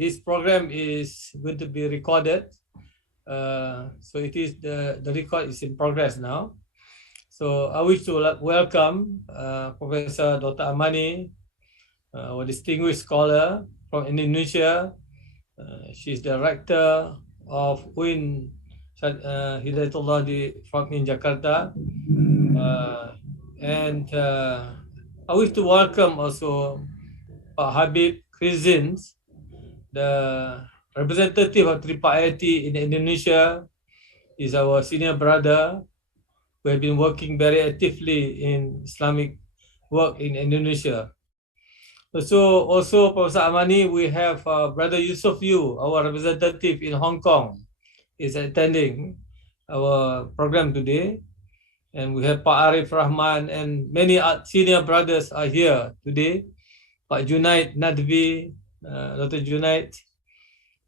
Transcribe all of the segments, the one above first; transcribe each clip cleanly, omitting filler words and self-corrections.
this program is going to be recorded. So it is the record is in progress now. So I wish to welcome Professor Dr. Amany, our distinguished scholar from Indonesia. She's the Rector of UIN Hidayatullah from in Jakarta. And I wish to welcome also Pak Habib Krizins, the representative of IIIT in Indonesia. Is our senior brother who have been working very actively in Islamic work in Indonesia. Also Professor Amany, we have Brother Yusuf Yu, our representative in Hong Kong, is attending our program today. And we have Pak Arif Rahman and many senior brothers are here today. Pak Junaid Nadvi, Dr. Junaid,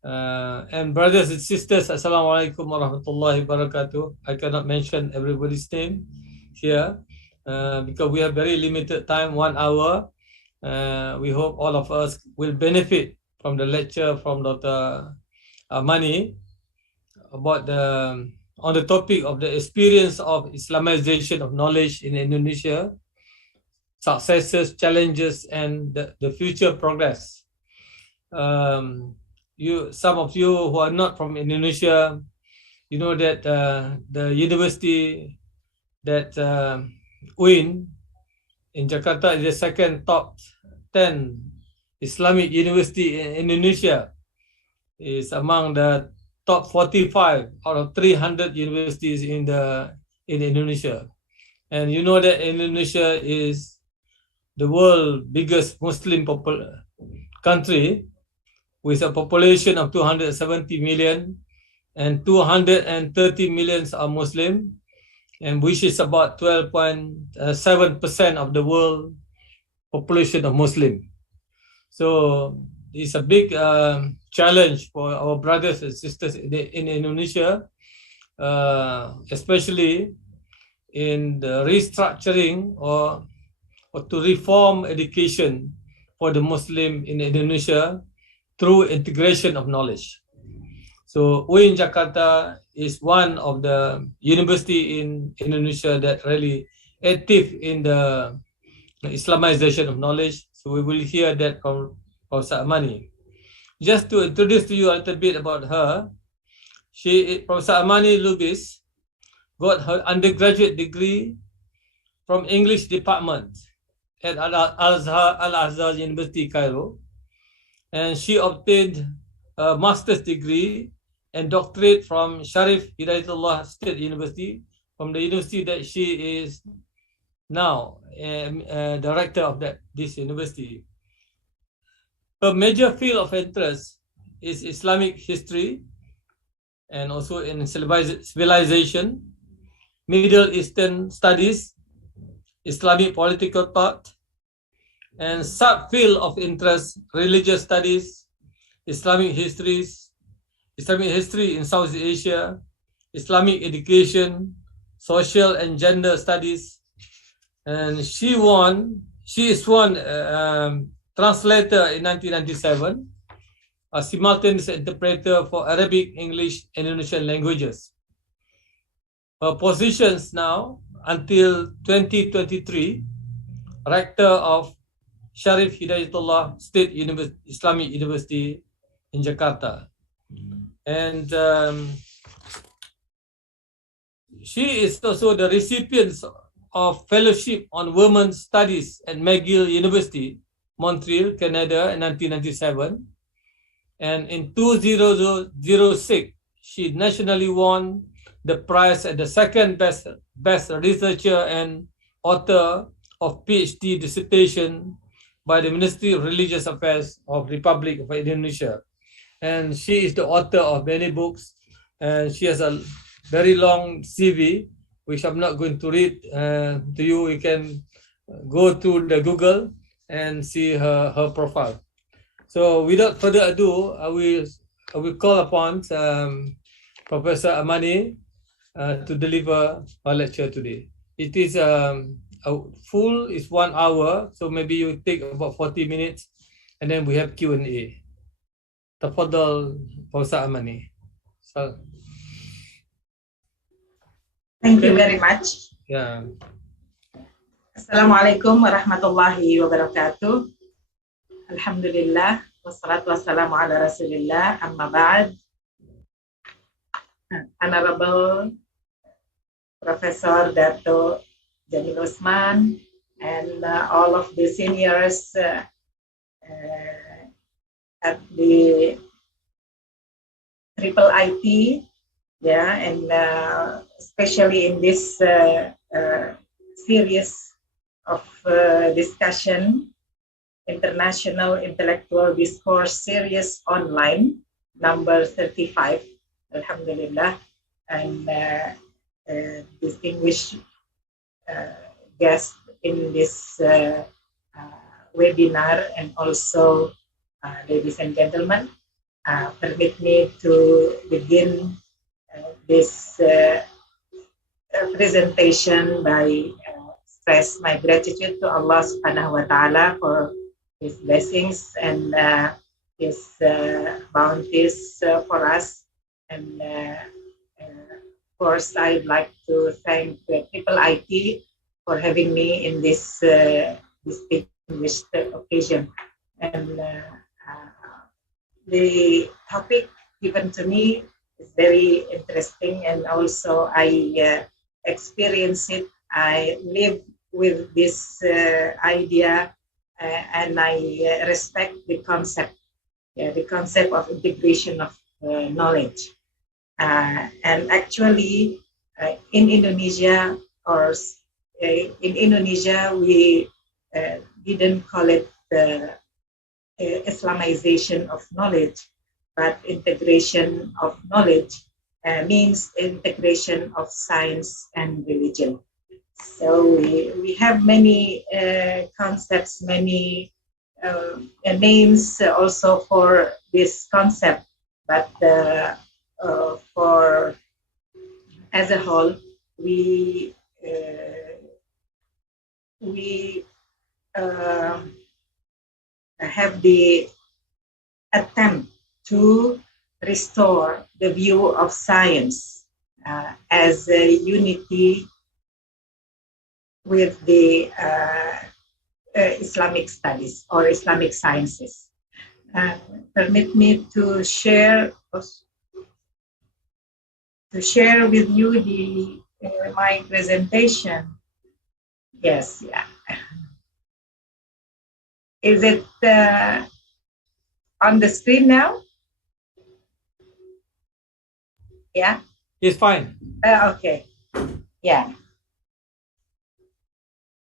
and brothers and sisters, Assalamualaikum warahmatullahi wabarakatuh. I cannot mention everybody's name here because we have very limited time, 1 hour. We hope all of us will benefit from the lecture from Dr. Amany about on the topic of the experience of Islamization of knowledge in Indonesia, successes, challenges, and the future progress. Some of you who are not from Indonesia, you know that the university that UIN in Jakarta is the second top 10 Islamic university in Indonesia. Is among the top 45 out of 300 universities in Indonesia. And you know that Indonesia is the world's biggest Muslim country with a population of 270 million, and 230 million are Muslim, and which is about 12.7% of the world population of Muslim. So it's a big challenge for our brothers and sisters in Indonesia, especially in the restructuring or to reform education for the Muslim in Indonesia through integration of knowledge. So UIN Jakarta is one of the university in Indonesia that really active in the Islamization of knowledge. So we will hear that from Professor Amany. Just to introduce to you a little bit about her, Professor Amany Lubis got her undergraduate degree from English department at Al-Azhar University, Cairo. And she obtained a master's degree and doctorate from Syarif Hidayatullah State University, from the university that she is now director of this university. Her major field of interest is Islamic history and also in civilization, Middle Eastern studies, Islamic political thought, and subfield of interest, religious studies, Islamic history in South Asia, Islamic education, social and gender studies. And she is one translator in 1997, a simultaneous interpreter for Arabic, English, and Indonesian languages. Her positions now until 2023, Rector of Syarif Hidayatullah State Islamic University in Jakarta. And she is also the recipient of Fellowship on Women's Studies at McGill University, Montreal, Canada in 1997. And in 2006, she nationally won the prize as the second best researcher and author of PhD dissertation by the Ministry of Religious Affairs of Republic of Indonesia. And she is the author of many books, and she has a very long CV, which I'm not going to read to you. You can go to the Google and see her profile. So without further ado, I will call upon Professor Amany to deliver our lecture today. It is full is 1 hour, so maybe you take about 40 minutes, and then we have Q&A. تفضل Professor Amany. So, thank you very much. yeah. Assalamualaikum warahmatullahi wabarakatuh. Alhamdulillah wassalatu wassalamu ala Rasulillah, amma ba'd. Honorable Professor Dato Jamil Osman and all of the seniors at the IIIT, yeah, and especially in this series of discussion, International Intellectual Discourse Series Online, number 35, Alhamdulillah, and distinguished guests in this webinar, and also ladies and gentlemen, permit me to begin this presentation by express my gratitude to Allah Subhanahu wa Ta'ala for His blessings and His bounties for us. And of course, I'd like to thank the IIIT for having me in this distinguished occasion. And the topic given to me is very interesting, and also I experience it. I live with this idea, and I respect the concept of integration of knowledge. And actually, in Indonesia, we didn't call it Islamization of knowledge, but integration of knowledge means integration of science and religion. So we have many concepts, many names also for this concept, but for as a whole, we have the attempt to restore the view of science as a unity with the Islamic studies or Islamic sciences. Permit me to share with you my presentation. Yes, yeah. Is it on the screen now? Yeah? It's fine. Okay. Yeah.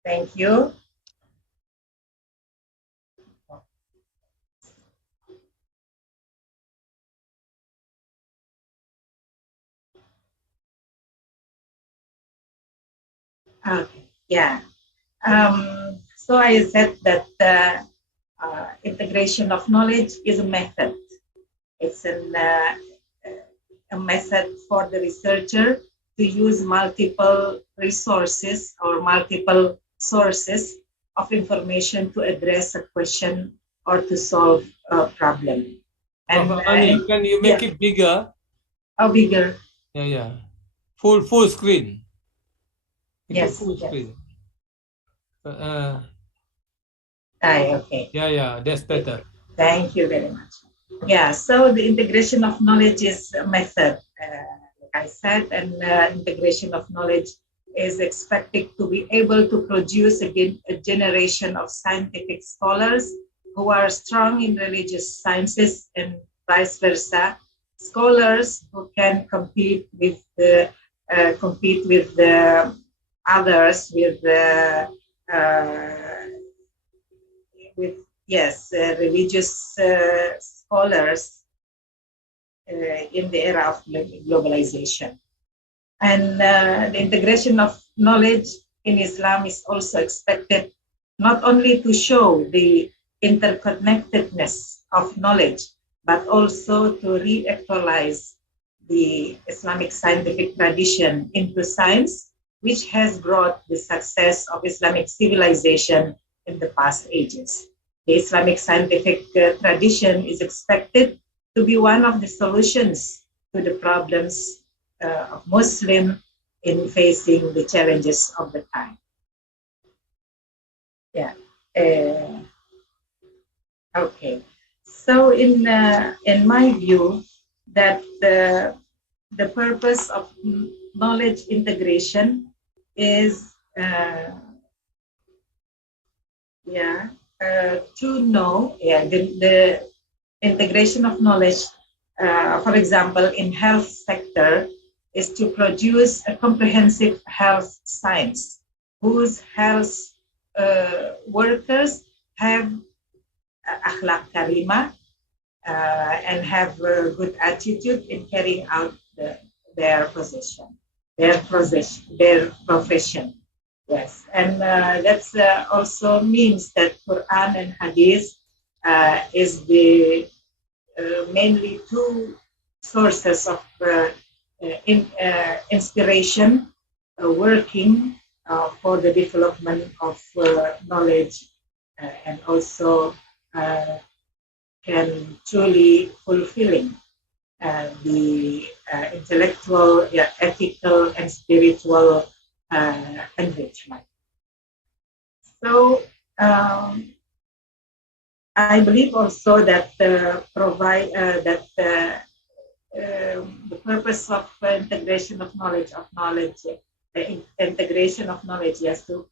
Thank you. Okay. Yeah. So I said that integration of knowledge is a method. It's a method for the researcher to use multiple resources or multiple sources of information to address a question or to solve a problem. And can you make it bigger? Oh, bigger. Yeah. Full screen. Yes. Full screen. Okay. Yeah, that's better. Thank you very much. Yeah, so the integration of knowledge is a method, like I said, and integration of knowledge is expected to be able to produce again a generation of scientific scholars who are strong in religious sciences and vice versa, scholars who can compete with the others with religious scholars in the era of globalization. And the integration of knowledge in Islam is also expected not only to show the interconnectedness of knowledge, but also to re-actualize the Islamic scientific tradition into science, which has brought the success of Islamic civilization in the past ages. The Islamic scientific tradition is expected to be one of the solutions to the problems of Muslim in facing the challenges of the time. Yeah. Okay. So in my view, that the purpose of knowledge integration is to know the integration of knowledge, for example, in health sector, is to produce a comprehensive health science whose health workers have akhlaq karimah and have a good attitude in carrying out their profession. Yes, and that's also means that Quran and Hadith is the mainly two sources of inspiration working for the development of knowledge and also can truly fulfilling the intellectual, ethical, and spiritual enrichment. So I believe also that the purpose of integration of knowledge, the integration of knowledge, yes, to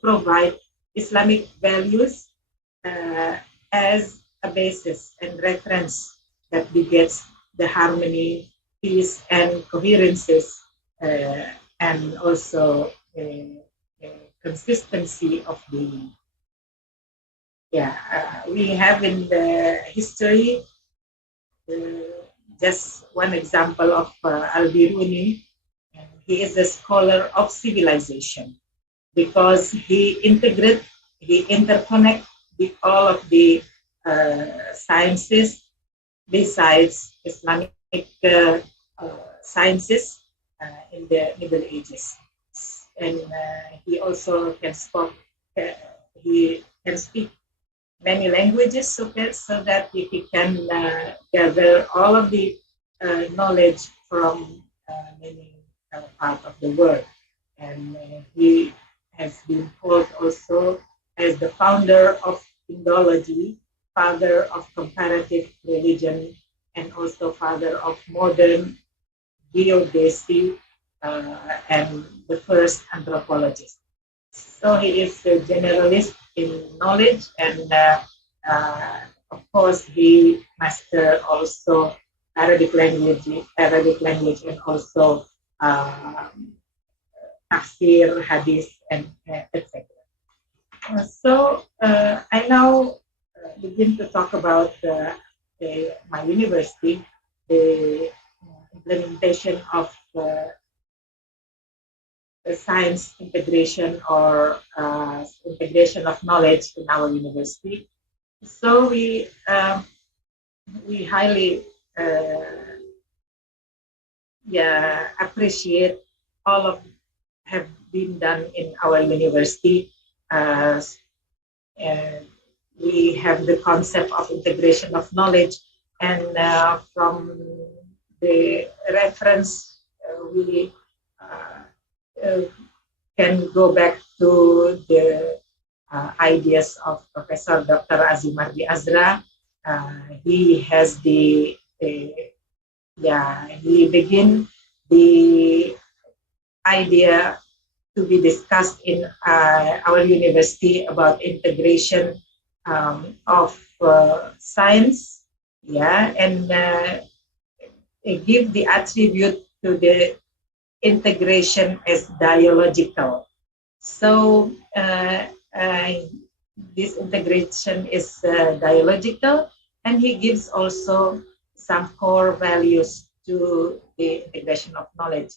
provide Islamic values as a basis and reference that begets the harmony, peace, and coherences, and also consistency of being. We have in the history just one example of Al-Biruni. He is a scholar of civilization because he interconnect all of the sciences besides Islamic sciences in the Middle Ages, and he also can speak many languages, so that he can gather all of the knowledge from many parts of the world. And he has been called also as the founder of Indology, father of comparative religion, and also father of modern geodesy, and the first anthropologist. So he is a generalist in knowledge, and of course he mastered also Arabic language, and also tafsir, hadith, and etc. So I now begin to talk about my university, the implementation of science integration or integration of knowledge in our university. So we highly appreciate all of have been done in our university. And we have the concept of integration of knowledge, and from the reference we can go back to the ideas of Professor Dr. Azimardi Azra. He has he began the idea to be discussed in our university about integration of science, and give the attribute to the integration as dialogical. So this integration is dialogical, and he gives also some core values to the integration of knowledge.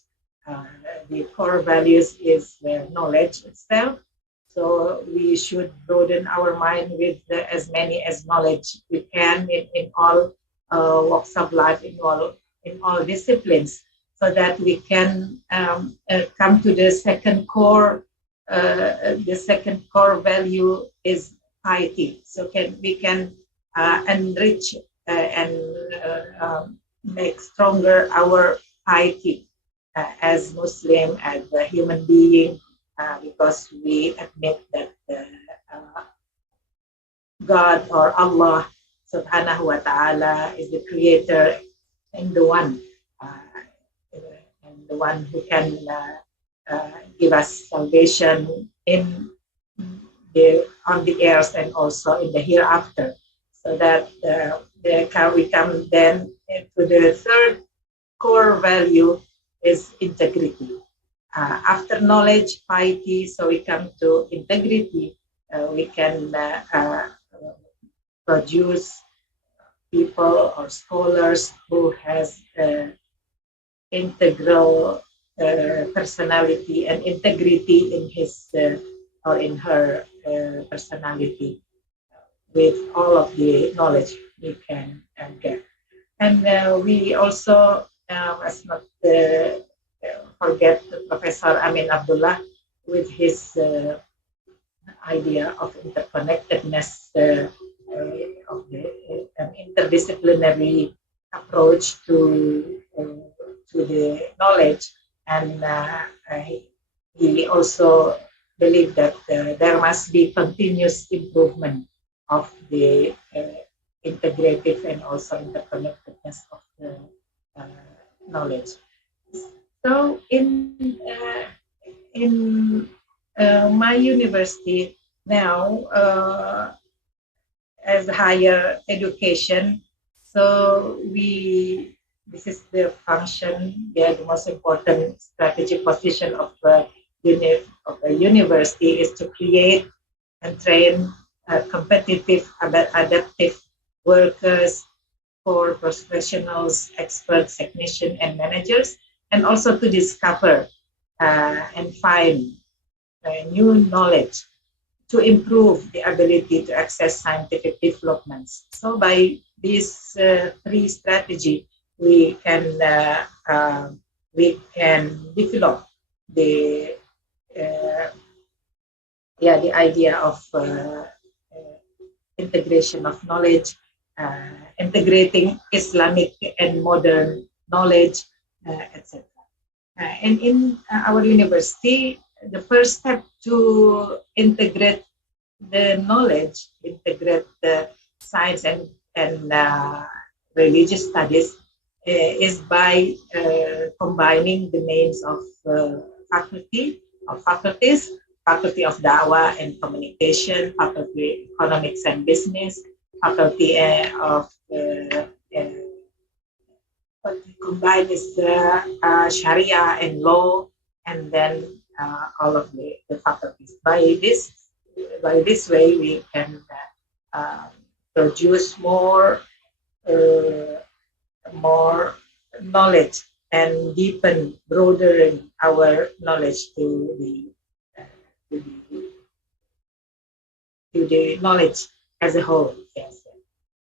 The core values is knowledge itself. So we should broaden our mind with as many as knowledge we can in all walks of life, in all disciplines, so that we can come to the second core. The second core value is piety. So we can enrich and make stronger our piety as Muslim, as a human being, because we admit that God or Allah subhanahu wa ta'ala is the creator and the one who can give us salvation on the earth and also in the hereafter. So that we come then to the third core value is integrity. After knowledge, piety, so we come to integrity. We can produce people or scholars who has integral personality and integrity in his or in her personality, with all of the knowledge we can get. And we also must not forget Professor Amin Abdullah with his idea of interconnectedness of the interdisciplinary approach to the knowledge. And he also believed that there must be continuous improvement of the integrative and also interconnectedness of the knowledge. So in my university now, as higher education, so this is the function, the most important strategic position of a university is to create and train competitive, adaptive workers for professionals, experts, technicians, and managers, and also to discover and find new knowledge to improve the ability to access scientific developments. So by these three strategies, we can develop the idea of integration of knowledge, integrating Islamic and modern knowledge, etc. And in our university, the first step to integrate the knowledge, integrate the science and religious studies is by combining the names of faculties, Faculty of Dawah and Communication, Faculty of Economics and Business, Faculty of what we combine is Sharia and Law, and then all of the faculties. By this way, we can produce more knowledge and deepen, broaden our knowledge to the knowledge as a whole. Yes.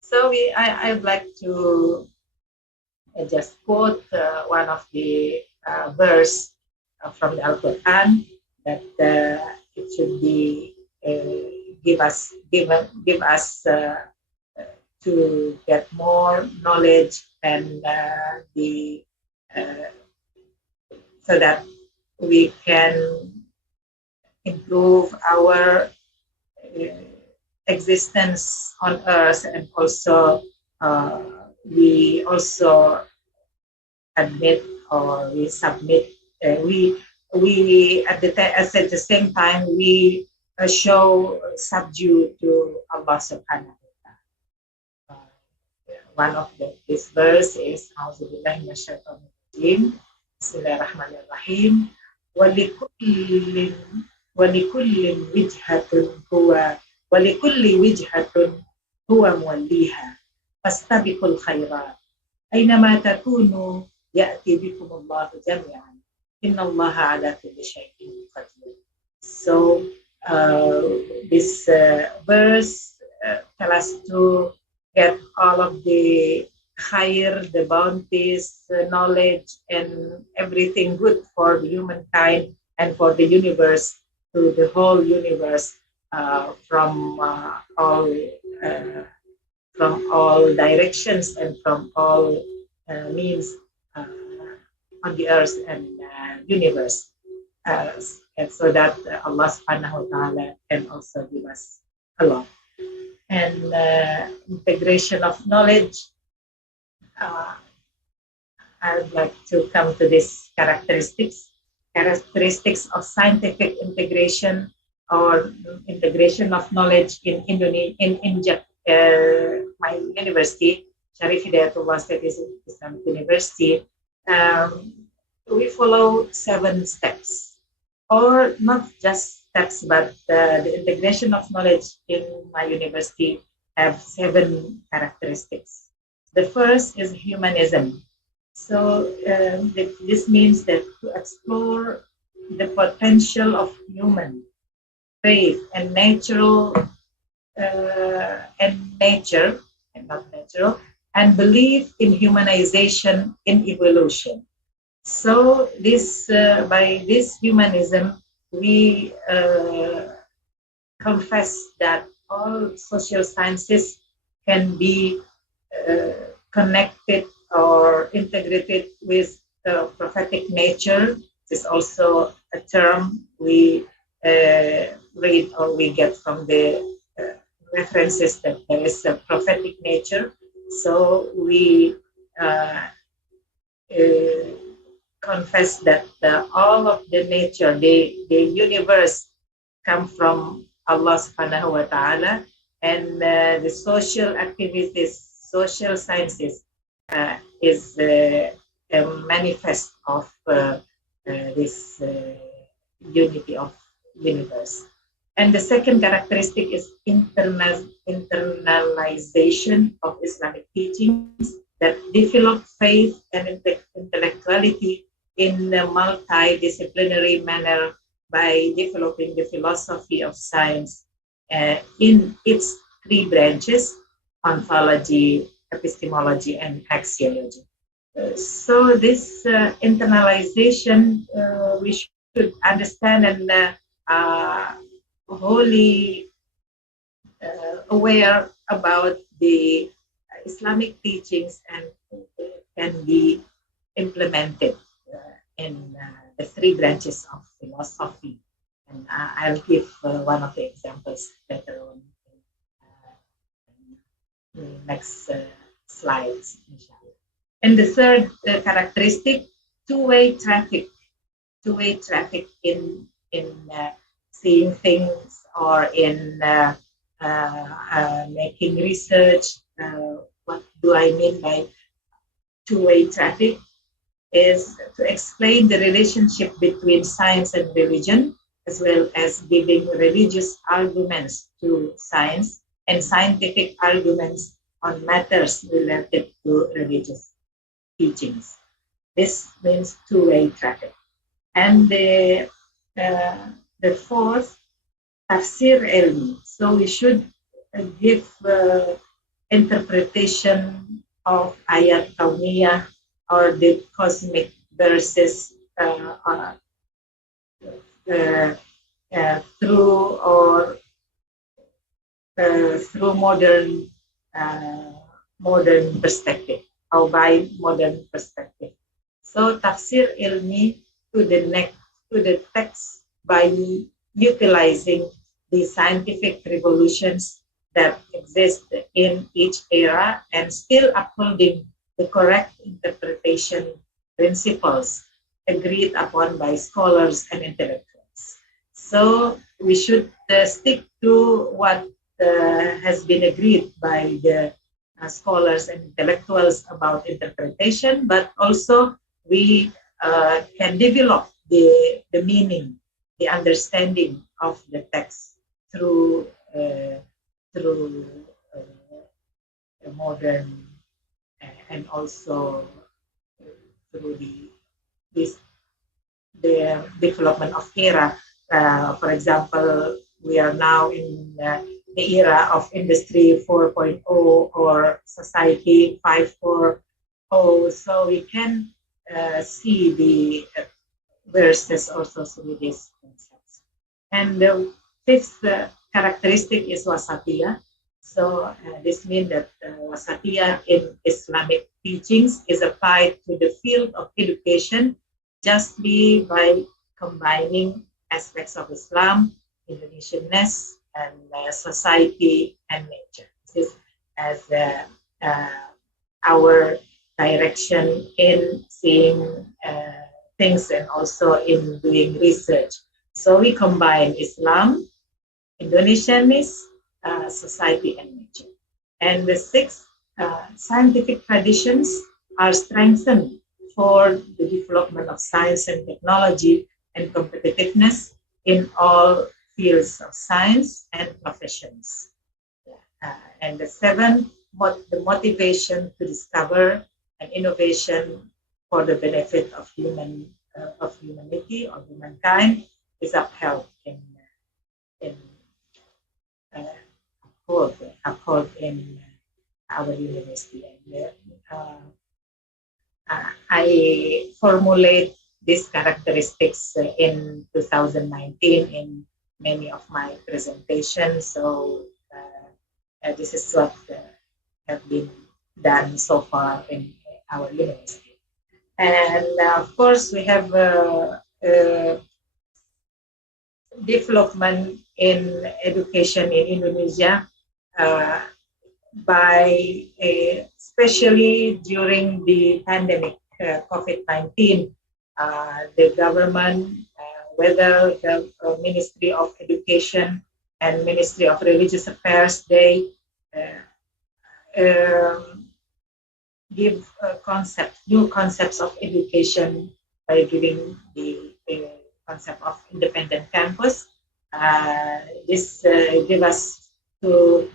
So I'd like to just quote one of the verse from the Al-Quran, that it should be give us to get more knowledge and so that we can improve our existence on earth, and also we also admit or we submit we at the same time we show subdue to Allah subhanahu wa ta'ala. One of this verse is A'udzubillahi minasyaitonir rajim. Bismillahirrahmanirrahim. Walikulli wijhatun huwa muwalliha fastabiqul khairat aynama takunu ya'ti bikumullahu jami'an innallaha ala kulli shay'in qadir. So this verse tell us to get all of the khair, the bounties, knowledge, and everything good for the humankind and for the universe, to the whole universe, from all from all directions and from all means on the earth and universe, and so that Allah subhanahu wa ta'ala can also give us a lot. And integration of knowledge, I would like to come to these characteristics of scientific integration or integration of knowledge in Indonesia, my university, Syarif Hidayatullah Islamic University. We follow 7 steps, or not just steps, but the integration of knowledge in my university have 7 characteristics. The first is humanism. So this means that to explore the potential of human faith and natural and belief in humanization in evolution. So this by this humanism, we confess that all social sciences can be connected or integrated with the prophetic nature. This is also a term we read or we get from the references that there is a prophetic nature. So we confess that all of the nature, the universe, come from Allah subhanahu wa ta'ala, and the social activities, social sciences is a manifest of this unity of universe. And the second characteristic is internalization of Islamic teachings that develop faith and intellectuality in a multidisciplinary manner by developing the philosophy of science in its 3 branches: ontology, epistemology, and axiology. So this internalization, we should understand and wholly aware about the Islamic teachings, and can be implemented in the 3 branches of philosophy. And I'll give one of the examples later on in the next slides. And the third characteristic, two-way traffic in seeing things or in making research. What do I mean by two-way traffic? Is to explain the relationship between science and religion, as well as giving religious arguments to science and scientific arguments on matters related to religious teachings. This means two-way traffic. And the fourth, tafsir ilmi. So we should give interpretation of ayat kauniyah or the cosmic verses through modern perspective, or by modern perspective. So tafsir ilmi to the text by utilizing the scientific revolutions that exist in each era and still upholding the correct interpretation principles agreed upon by scholars and intellectuals. So we should stick to what has been agreed by the scholars and intellectuals about interpretation, but also we can develop the meaning, the understanding of the text through modern and also through the development of era. For example, we are now in the era of Industry 4.0 or Society 5.0, so we can see the verses also through these concepts. And the fifth characteristic is wasatiyah. So this means that wasatiyah in Islamic teachings is applied to the field of education justly by combining aspects of Islam, Indonesianness, and society and nature. This is as our direction in seeing things and also in doing research. So we combine Islam, Indonesianness, society, and nature. And the six scientific traditions are strengthened for the development of science and technology and competitiveness in all fields of science and professions. And the seventh, the motivation to discover and innovation for the benefit of humanity or humankind is upheld upheld in our university. And, I formulate these characteristics in 2019 in many of my presentations. So this is what have been done so far in our university. And of course, we have development in education in Indonesia by especially during the pandemic COVID-19, the government, whether the Ministry of Education and Ministry of Religious Affairs, they give new concepts of education by giving the concept of independent campus. This gives us to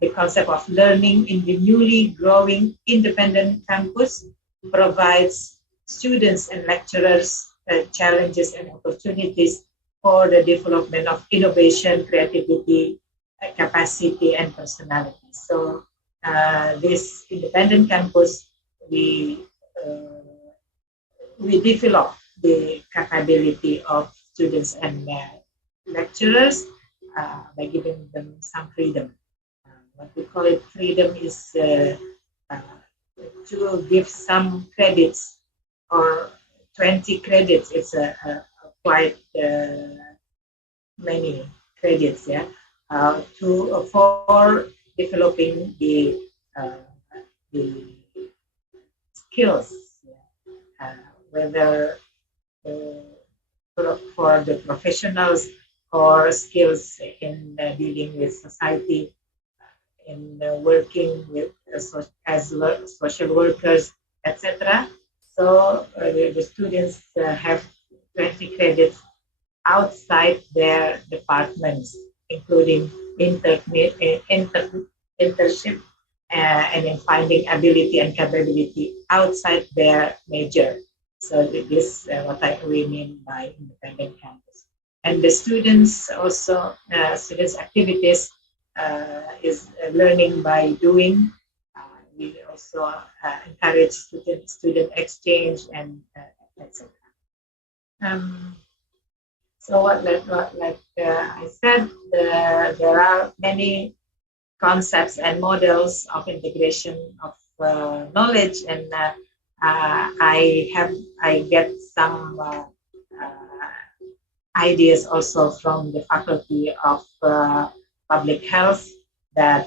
the concept of learning in the newly growing independent campus, provides students and lecturers challenges and opportunities for the development of innovation, creativity, capacity, and personality. So this independent campus, we develop the capability of students and lecturers by giving them some freedom. What we call it freedom is to give some credits, or 20 credits. It's quite many credits, yeah, for developing the skills, whether for the professionals or skills in dealing with society, in working with social workers, etc. So the students have 20 credits outside their departments, including internship and in finding ability and capability outside their major. So this is what we mean by independent campus. And the students also, students' activities is learning by doing. We also encourage student exchange and etc. So like I said, there are many concepts and models of integration of knowledge, and I get some ideas also from the Faculty of Public Health that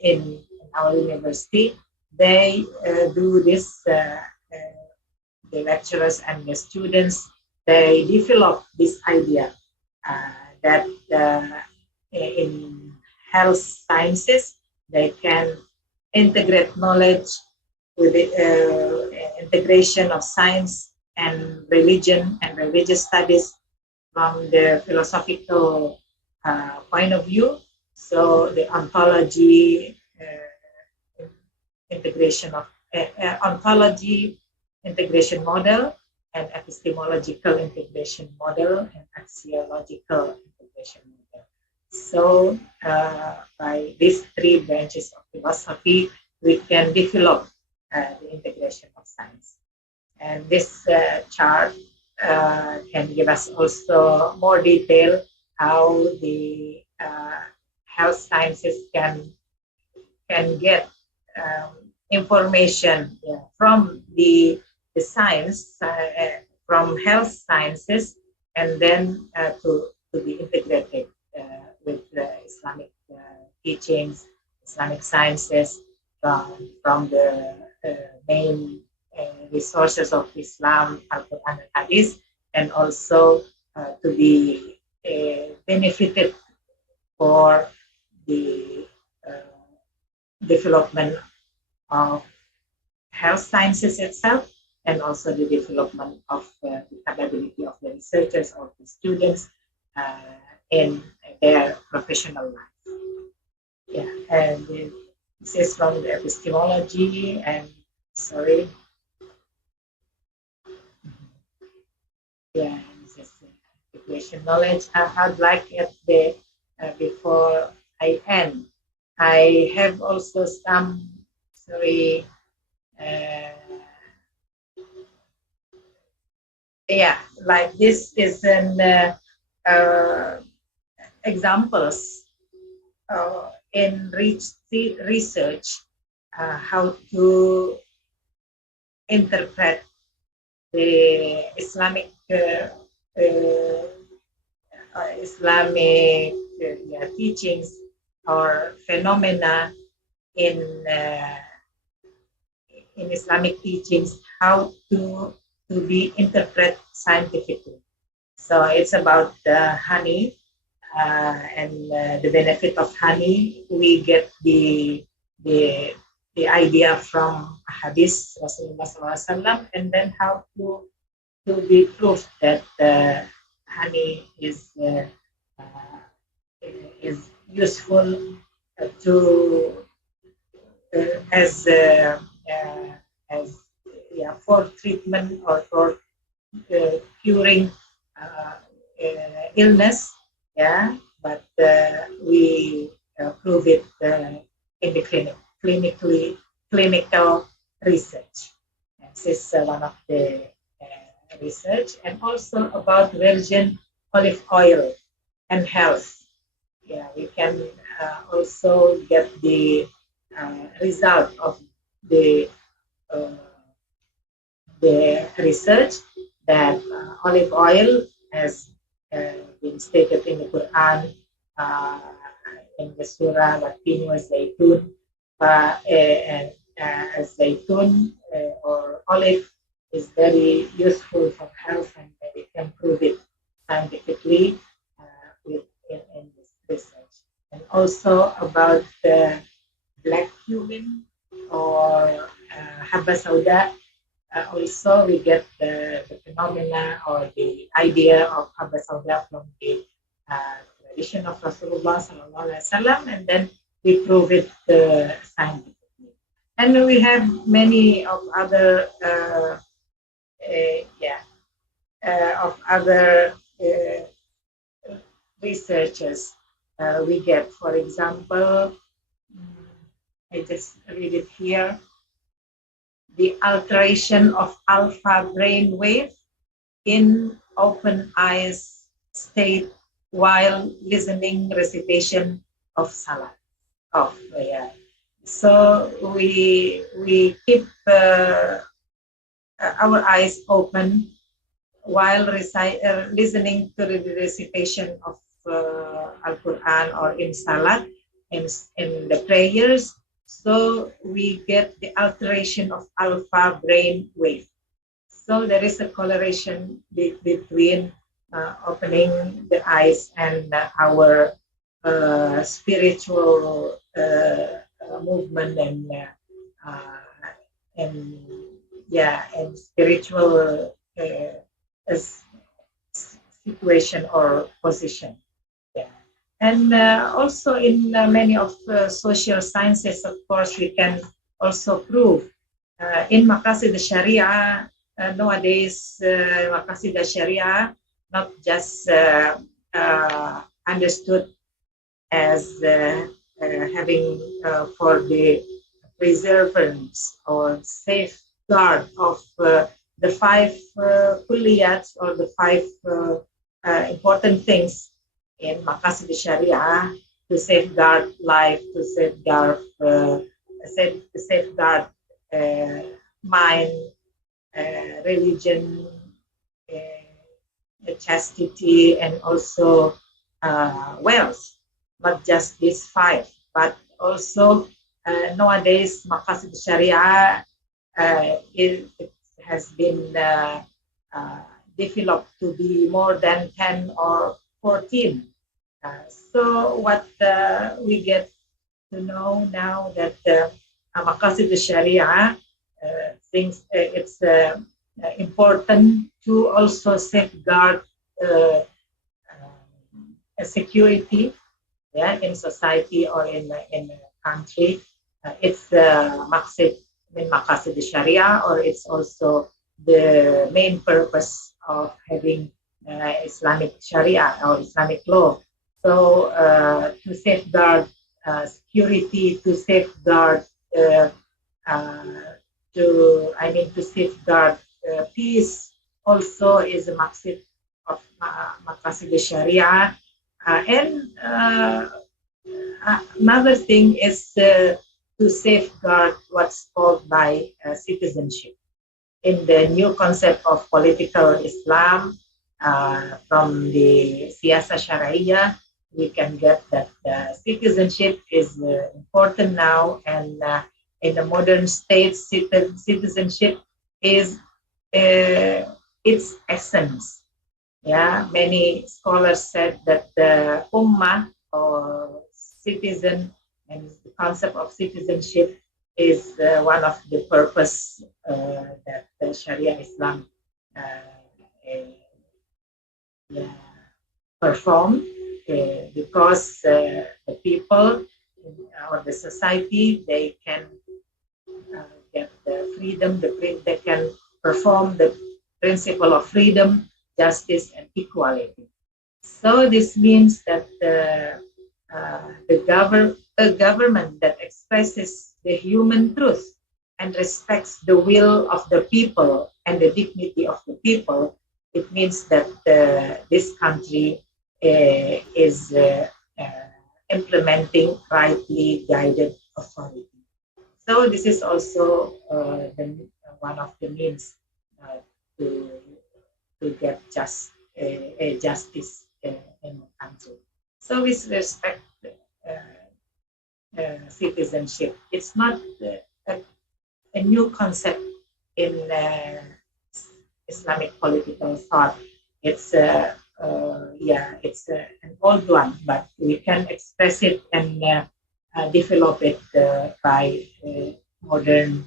in our university they do this. The lecturers and the students, they develop this idea that in health sciences they can integrate knowledge with the integration of science and religion and religious studies from the philosophical point of view. So the ontology integration of ontology integration model, and epistemological integration model, and axiological integration model. So by these three branches of philosophy, we can develop the integration of science. And this chart can give us also more detail how the health sciences can get information from the science, from health sciences, and then to be integrated with Islamic teachings, Islamic sciences, from the main resources of Islam, Al-Quran and Hadith, and also to be benefited for the development of health sciences itself, and also the development of the capability of the researchers or the students in their professional life. Yeah, and this is from the epistemology, and sorry. Yeah, this is education knowledge. I'd like at the before I end, I have also some like this is an examples in research how to interpret the Islamic teachings or phenomena in Islamic teachings, how to be interpreted scientifically. So it's about honey and the benefit of honey. We get the idea from Hadith Rasulullah SAW, and then how to be proved that honey is useful to for treatment or for curing illness. Yeah, but we prove it in the clinical research. This is one of the research, and also about virgin olive oil and health. Yeah, we can also get the result of the research that olive oil has been stated in the Quran in the Surah Watini wa Zaitun, and Zaitun or olive is very useful for health, and we can prove it scientifically in this research. And also about the black cumin or habba sauda. Also, we get the phenomena or the idea of habba sauda from the tradition of Rasulullah SAW, and then we prove it scientifically. And we have many of other researchers we get. For example, I just read it here. The alteration of alpha brain wave in open eyes state while listening recitation of salat. So we keep our eyes open while listening to the recitation of Al-Quran or in salat, in the prayers. So we get the alteration of alpha brain wave. So there is a correlation between opening the eyes and our spiritual movement and spiritual situation or position. And also in many of social sciences, of course, we can also prove in Maqasid Sharia nowadays. Maqasid Sharia not just understood as having for the preservance or safeguard of the five kulliyats or the five important things in Maqasid Sharia. to safeguard life, to safeguard mind, religion, chastity, and also wealth. Not just these five, but also nowadays Maqasid Sharia it has been developed to be more than 10 or 14. So what we get to know now that Maqasid Sharia thinks it's important to also safeguard security, yeah, in society or in a country. It's Maqasid Sharia, or it's also the main purpose of having Islamic Sharia or Islamic law. So to safeguard security, to safeguard to safeguard peace also is a maqsid of Maqasid Sharia. And another thing is to safeguard what's called by citizenship. In the new concept of political Islam, from the Siyasa Sharia, we can get that citizenship is important now, and in the modern state, citizenship is its essence. Yeah, many scholars said that the ummah or citizen and the concept of citizenship is one of the purpose that the Sharia Islam perform, because the people or the society, they can get the freedom, they can perform the principle of freedom, justice, and equality. So this means that a government that expresses the human truth and respects the will of the people and the dignity of the people, it means that this country is implementing rightly guided authority. So this is also one of the means to get justice in the country. So with respect citizenship, it's not a new concept in Islamic political thought. It's it's an old one, but we can express it and develop it by modern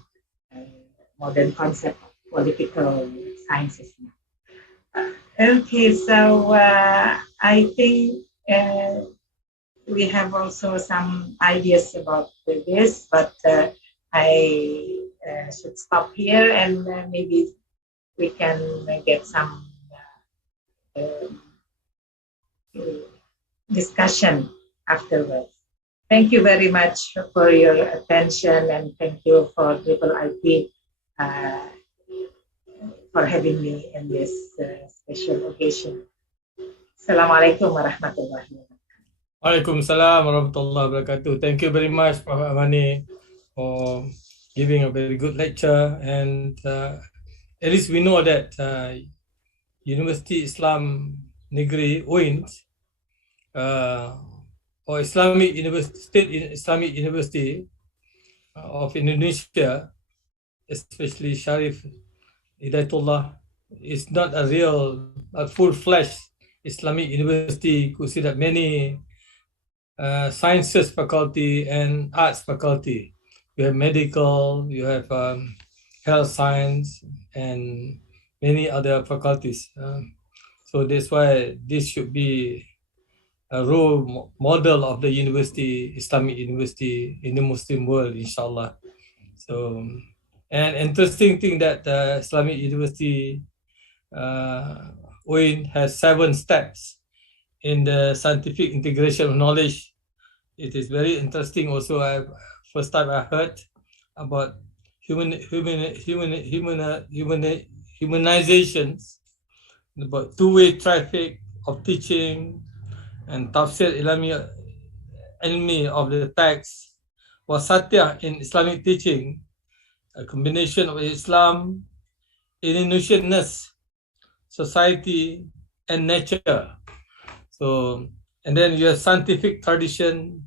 concept of political sciences. Okay, so I think we have also some ideas about this, but I should stop here, and maybe we can get some discussion afterwards. Thank you very much for your attention, and thank you for IIIT for having me in this special occasion. Assalamualaikum warahmatullahi wabarakatuh. Waalaikumsalam warahmatullahi wabarakatuh. Thank you very much, Prof. Amany, for giving a very good lecture. And at least we know that University Islam Negeri UIN or Islamic University, State Islamic University of Indonesia, especially Syarif Hidayatullah, is not a full-fledged Islamic university. You could see that many sciences faculty and arts faculty. You have medical, you have health science, and many other faculties. So that's why this should be a role model of the university, Islamic university in the Muslim world, inshallah. So, an interesting thing that Islamic University UIN has 7 steps in the scientific integration of knowledge. It is very interesting. Also, first time I heard about humanizations, about two-way traffic of teaching, and tafsir ilmi ilmi of the text, wasatiyah in Islamic teaching, a combination of Islam, Indonesianness, society, and nature. So, and then you have scientific tradition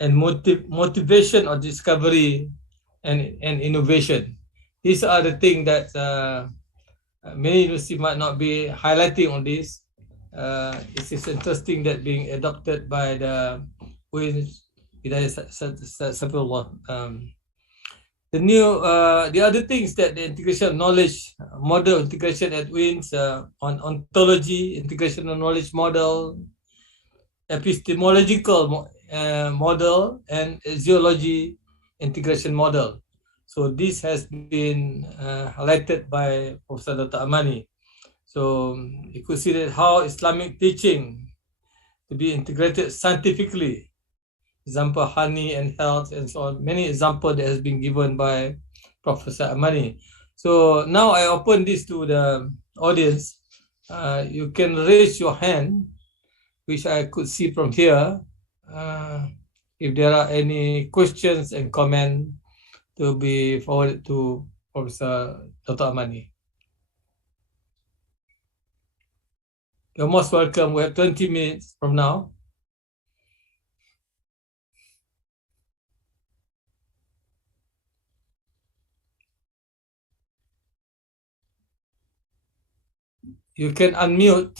and motivation of discovery and innovation. These are the things that many universities might not be highlighting on this. It is interesting that being adopted by the Hidayatullah. The other things that the integration of knowledge model integration at WINS on ontology integration of knowledge model, epistemological model, and zoology integration model. So this has been highlighted by Professor Dato Amany. So you could see that how Islamic teaching to be integrated scientifically, example honey and health and so on, many examples that has been given by Professor Amany. So now I open this to the audience. You can raise your hand, which I could see from here. If there are any questions and comments to be forwarded to Professor Dato Amany. You're most welcome. We have 20 minutes from now. You can unmute.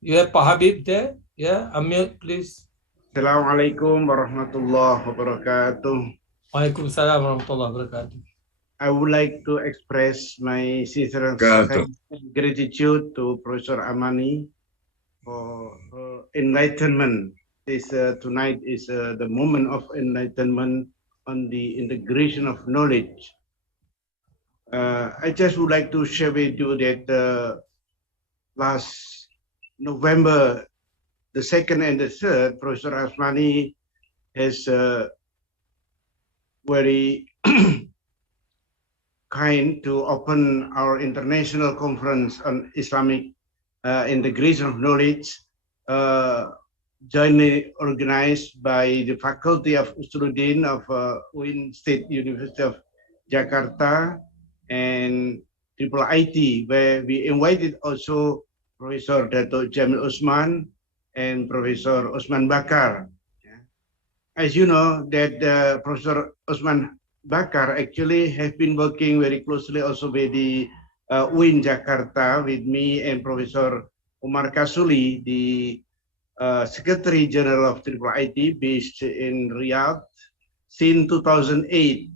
You have Pak Habib there? Yeah, unmute please. Assalamualaikum warahmatullahi wabarakatuh. Waalaikumsalam warahmatullahi wabarakatuh. I would like to express my sincere gratitude to Professor Amany for enlightenment. This tonight is the moment of enlightenment on the integration of knowledge. I just would like to share with you that last November, the 2nd and the 3rd, Professor Amany has very kind to open our international conference on Islamic integration of knowledge, jointly organized by the Faculty of Usuluddin of UIN State University of Jakarta and IIIT, where we invited also Professor Dato Jamil Osman and Professor Osman Bakar. As you know, that Professor Osman Bakar actually has been working very closely also with the UIN Jakarta with me and Professor Umar Kasuli, the Secretary General of IIIT based in Riyadh since 2008,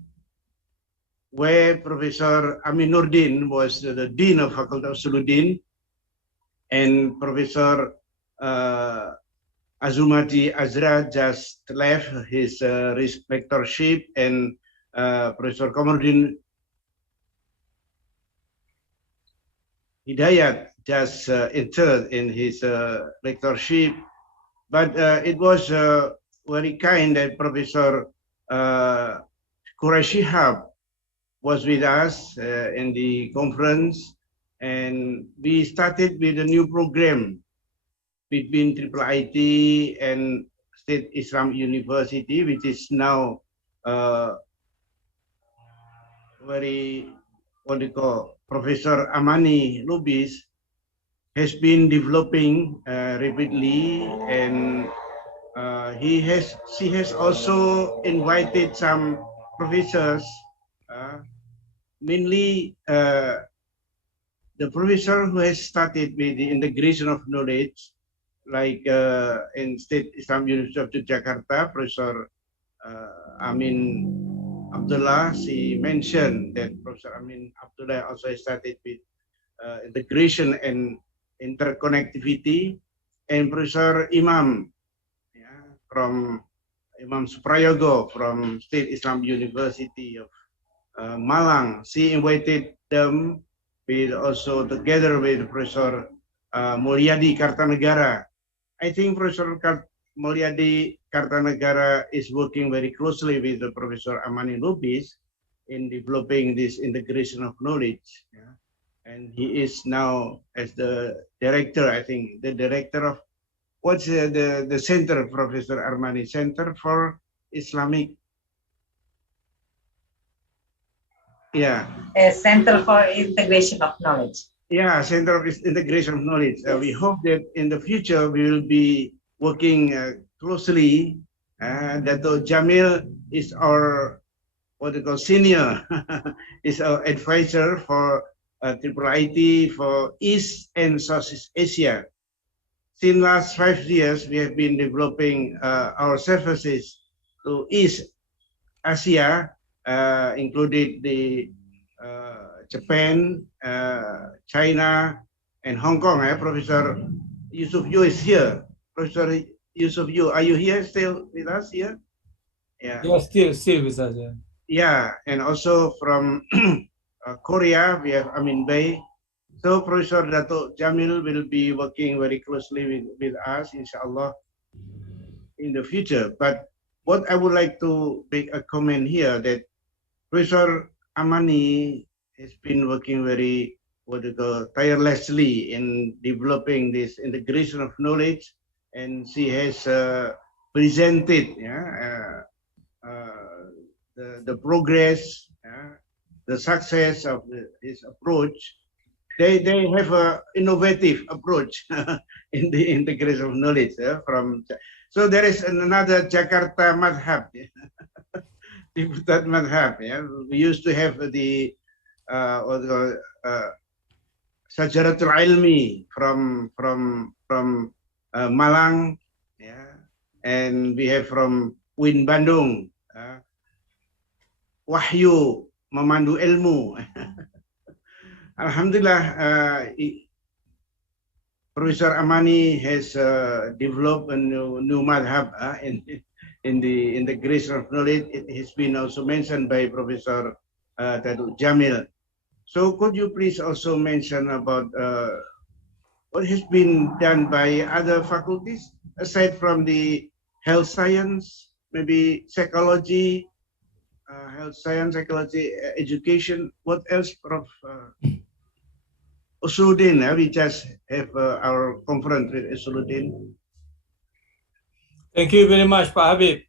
where Professor Aminuddin was the Dean of Faculty of Usuluddin and Professor Azumati Azra just left his rectorship, and Professor Komodin Hidayat just entered in his rectorship. But it was very kind that Professor Qurashihab was with us in the conference, and we started with a new program between IIIT and State Islam University, which is now very, what do you call, Professor Amany Lubis has been developing rapidly, and she has also invited some professors, mainly the professor who has started with the integration of knowledge, like in State Islam University of Jakarta, Professor Amin Abdullah. She mentioned that Professor Amin Abdullah also started with integration and interconnectivity, and Professor Imam from Imam Suprayogo from State Islam University of Malang. She invited them with also together with Professor Mulyadi Kartanegara. I think Professor Mulyadi Kartanegara is working very closely with the Professor Amany Lubis in developing this integration of knowledge. And he is now as the director, I think, the director of what's the center, Professor Amany? Center for Islamic. Yeah. A Center for Integration of Knowledge. Yeah, Center of Integration of Knowledge. Yes. We hope that in the future we will be working closely. Dato Jamil is our what they call senior, is our advisor for IIIT for East and Southeast Asia. Since last 5 years, we have been developing our services to East Asia, including the Japan, China, and Hong Kong. Professor Yusuf Yu is here. Professor Yusuf Yu, are you here still with us here? Yeah. Yeah, still with us. Yeah. Yeah, and also from Korea, we have Amin Bey. So Professor Dato Jamil will be working very closely with us, inshallah, in the future. But what I would like to make a comment here that Professor Amany has been working very tirelessly in developing this integration of knowledge, and she has presented the progress, the success of his approach. They have an innovative approach in the integration of knowledge so there is another Jakarta madhab. That madhab. We used to have the Sajaratul Ilmi from Malang, and we have from Win Bandung, Wahyu Memandu Ilmu. Alhamdulillah, Professor Amany has developed a new madhab in the integration of knowledge. It has been also mentioned by Professor Dato Jamil. So could you please also mention about what has been done by other faculties, aside from the health science, maybe psychology, health science, psychology, education. What else, Prof? Usuluddin, we just have our conference with Usuluddin. Thank you very much, Pak Habib.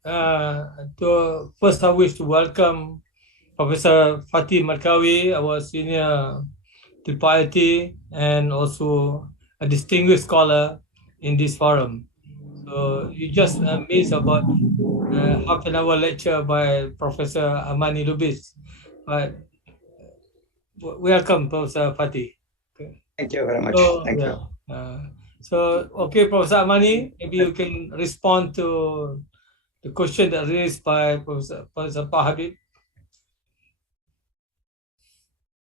First, I wish to welcome Professor Fatih Markawi, our senior IIIT, and also a distinguished scholar in this forum. So you just missed about half an hour lecture by Professor Amany Lubis. But welcome, Professor Fatih. Okay. Thank you very much. So, Thank you. Okay, Professor Amany, maybe you can respond to the question that raised by Professor Pak Habib.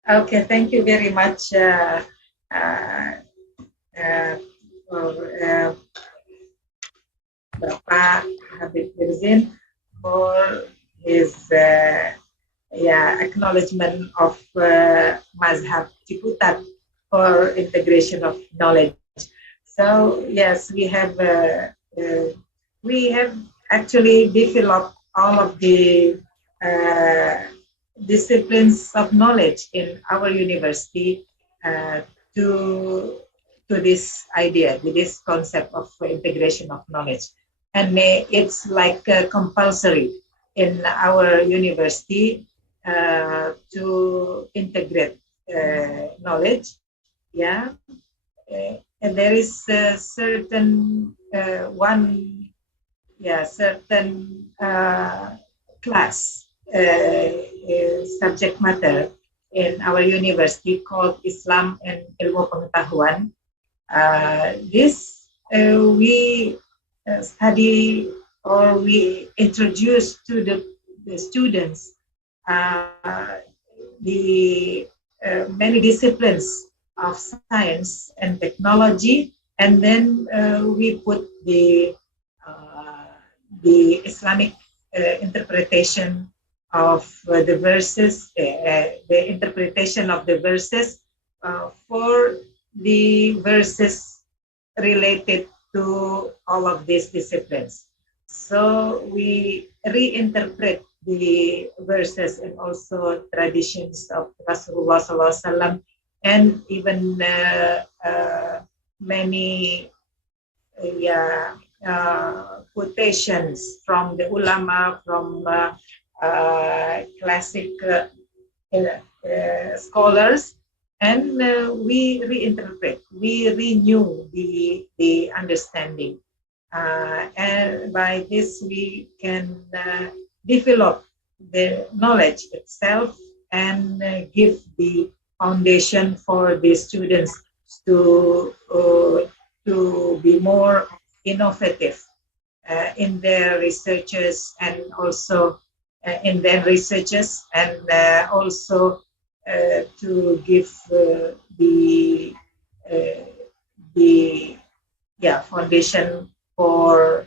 Okay, thank you very much Bapak Habib Mirzin for his acknowledgement of Mazhab Ciputat for integration of knowledge. So yes, we have actually developed all of the disciplines of knowledge in our university to this idea, to this concept of integration of knowledge. And it's like compulsory in our university to integrate knowledge. Yeah, and there is a certain class subject matter in our university called Islam and Ilmu Pengetahuan. We study or we introduce to the students the many disciplines of science and technology, and then we put the Islamic interpretation of the verses, the interpretation of the verses for the verses related to all of these disciplines. So we reinterpret the verses and also traditions of Rasulullah SAW, and even many quotations from the ulama, from classic scholars, and we reinterpret, we renew the understanding. And by this, we can develop the knowledge itself and give the foundation for the students to be more innovative in their researches, and also in their researches, and also to give the foundation for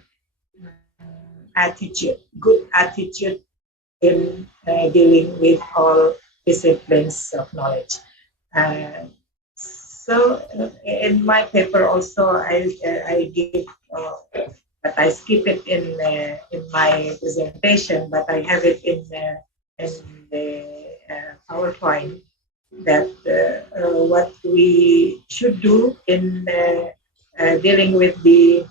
attitude, good attitude in dealing with all disciplines of knowledge. So in my paper also, I give, but I skip it in my presentation, but I have it in the PowerPoint, that what we should do in dealing with the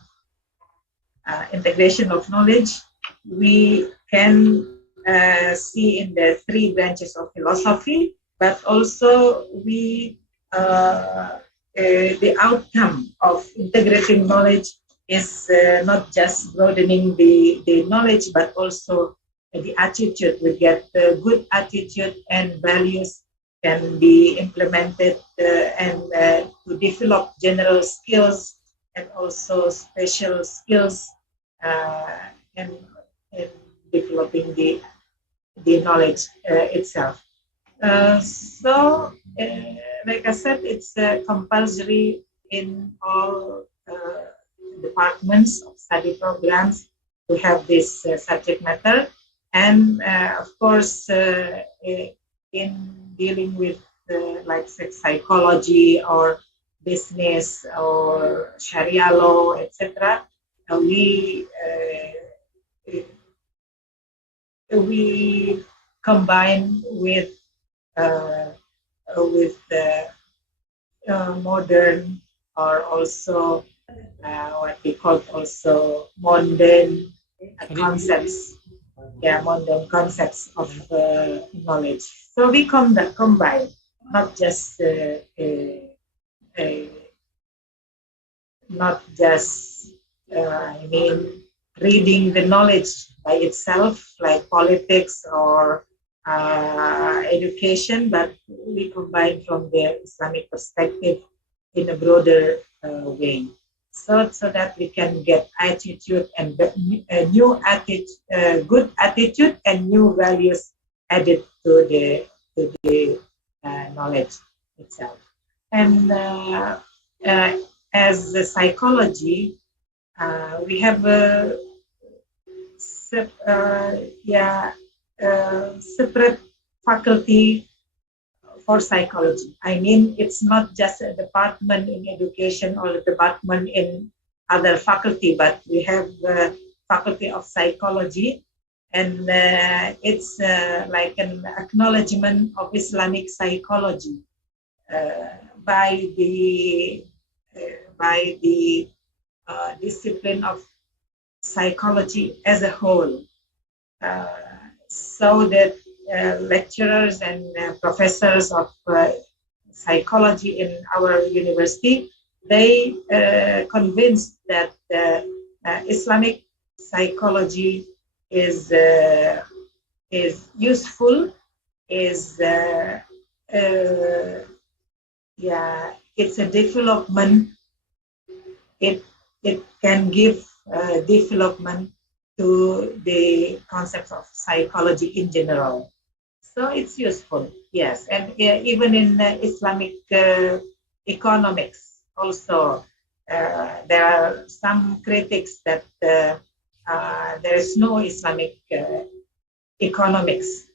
integration of knowledge. We can see in the 3 branches of philosophy, but also we the outcome of integrating knowledge is not just broadening the knowledge, but also the attitude. We get good attitude, and values can be implemented and to develop general skills and also special skills in developing the knowledge itself. So, like I said, it's compulsory in all departments of study programs to have this subject matter. And of course, in dealing with like psychology or business or Sharia law, etc., we combine with modern, or also what we call also mundane concepts. Yeah, modern concepts of knowledge. So we combine, not just reading the knowledge by itself, like politics or education, but we combine from the Islamic perspective in a broader way, so that we can get attitude and new attitude, good attitude and new values added to the knowledge itself. And as the psychology, we have a separate faculty for psychology. I mean, it's not just a department in education or a department in other faculty, but we have the faculty of psychology, and it's like an acknowledgement of Islamic psychology by the discipline of psychology as a whole, so that lecturers and professors of psychology in our university, they convinced that Islamic psychology is useful, it's a development. It can give development to the concepts of psychology in general. So it's useful, yes. And even in Islamic economics also, there are some critics that there is no Islamic economics.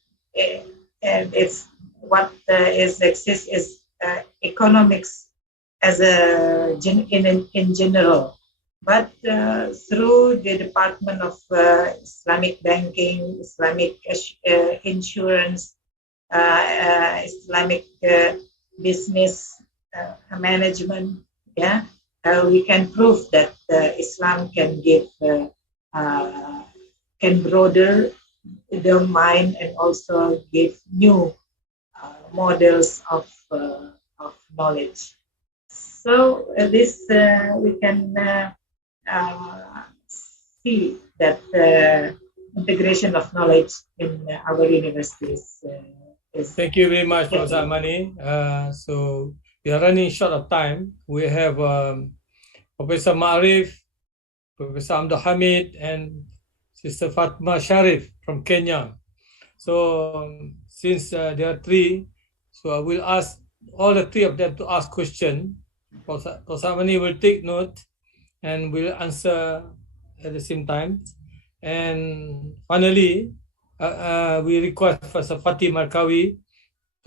And it's what exists is economics as in general. But through the Department of Islamic Banking, Islamic Insurance, Islamic Business Management, we can prove that Islam can give, can broaden the mind and also give new models of knowledge. So this we can see that integration of knowledge in our universities is. Thank you very much, Professor Amany. So we are running short of time. We have Professor Ma'arif, Professor Abdul Hamid, and Sister Fatma Syarif from Kenya. So since there are three, so I will ask all the three of them to ask question. Professor Amany will take note and will answer at the same time. And finally, we request Professor Fatih Markawi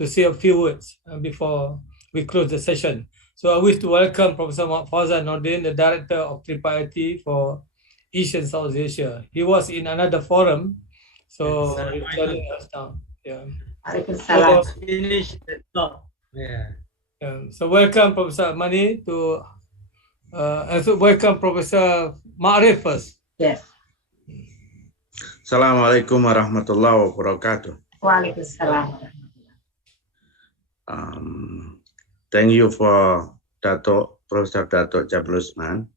to say a few words before we close the session. So I wish to welcome Professor Fawzan Nordin, the Director of IIIT for East and South Asia. He was in another forum, so he's joining us now. Yeah. Waalaikumsalam. Finish the talk. Yeah. So welcome Professor Amany to, also welcome Professor Ma'arif first. Yes. Assalamualaikum warahmatullahi wabarakatuh. Waalaikumsalam. Thank you for Dato, Professor Dato Jamil Osman.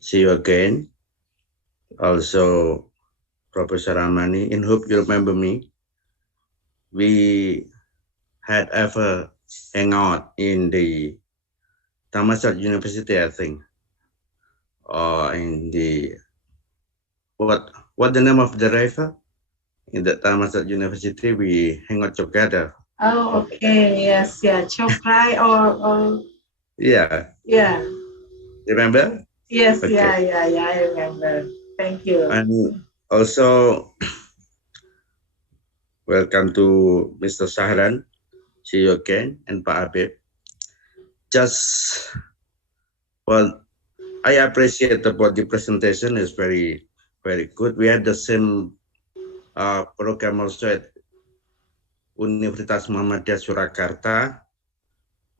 See you again. Also, Professor Amany, and hope you remember me. We had ever hang out in the Thammasat University, I think, or in the what the name of the river in the Thammasat University. We hang out together. Oh, okay. Yes, yeah. Chokrai or Yeah. yeah. Remember? Yes, Okay. yeah. I remember. Thank you. And also, welcome to Mr. Sahran. See you again, and Pak Habib. Just, well, I appreciate about the presentation. Is very, very good. We had the same program also at Universitas Muhammadiyah Surakarta.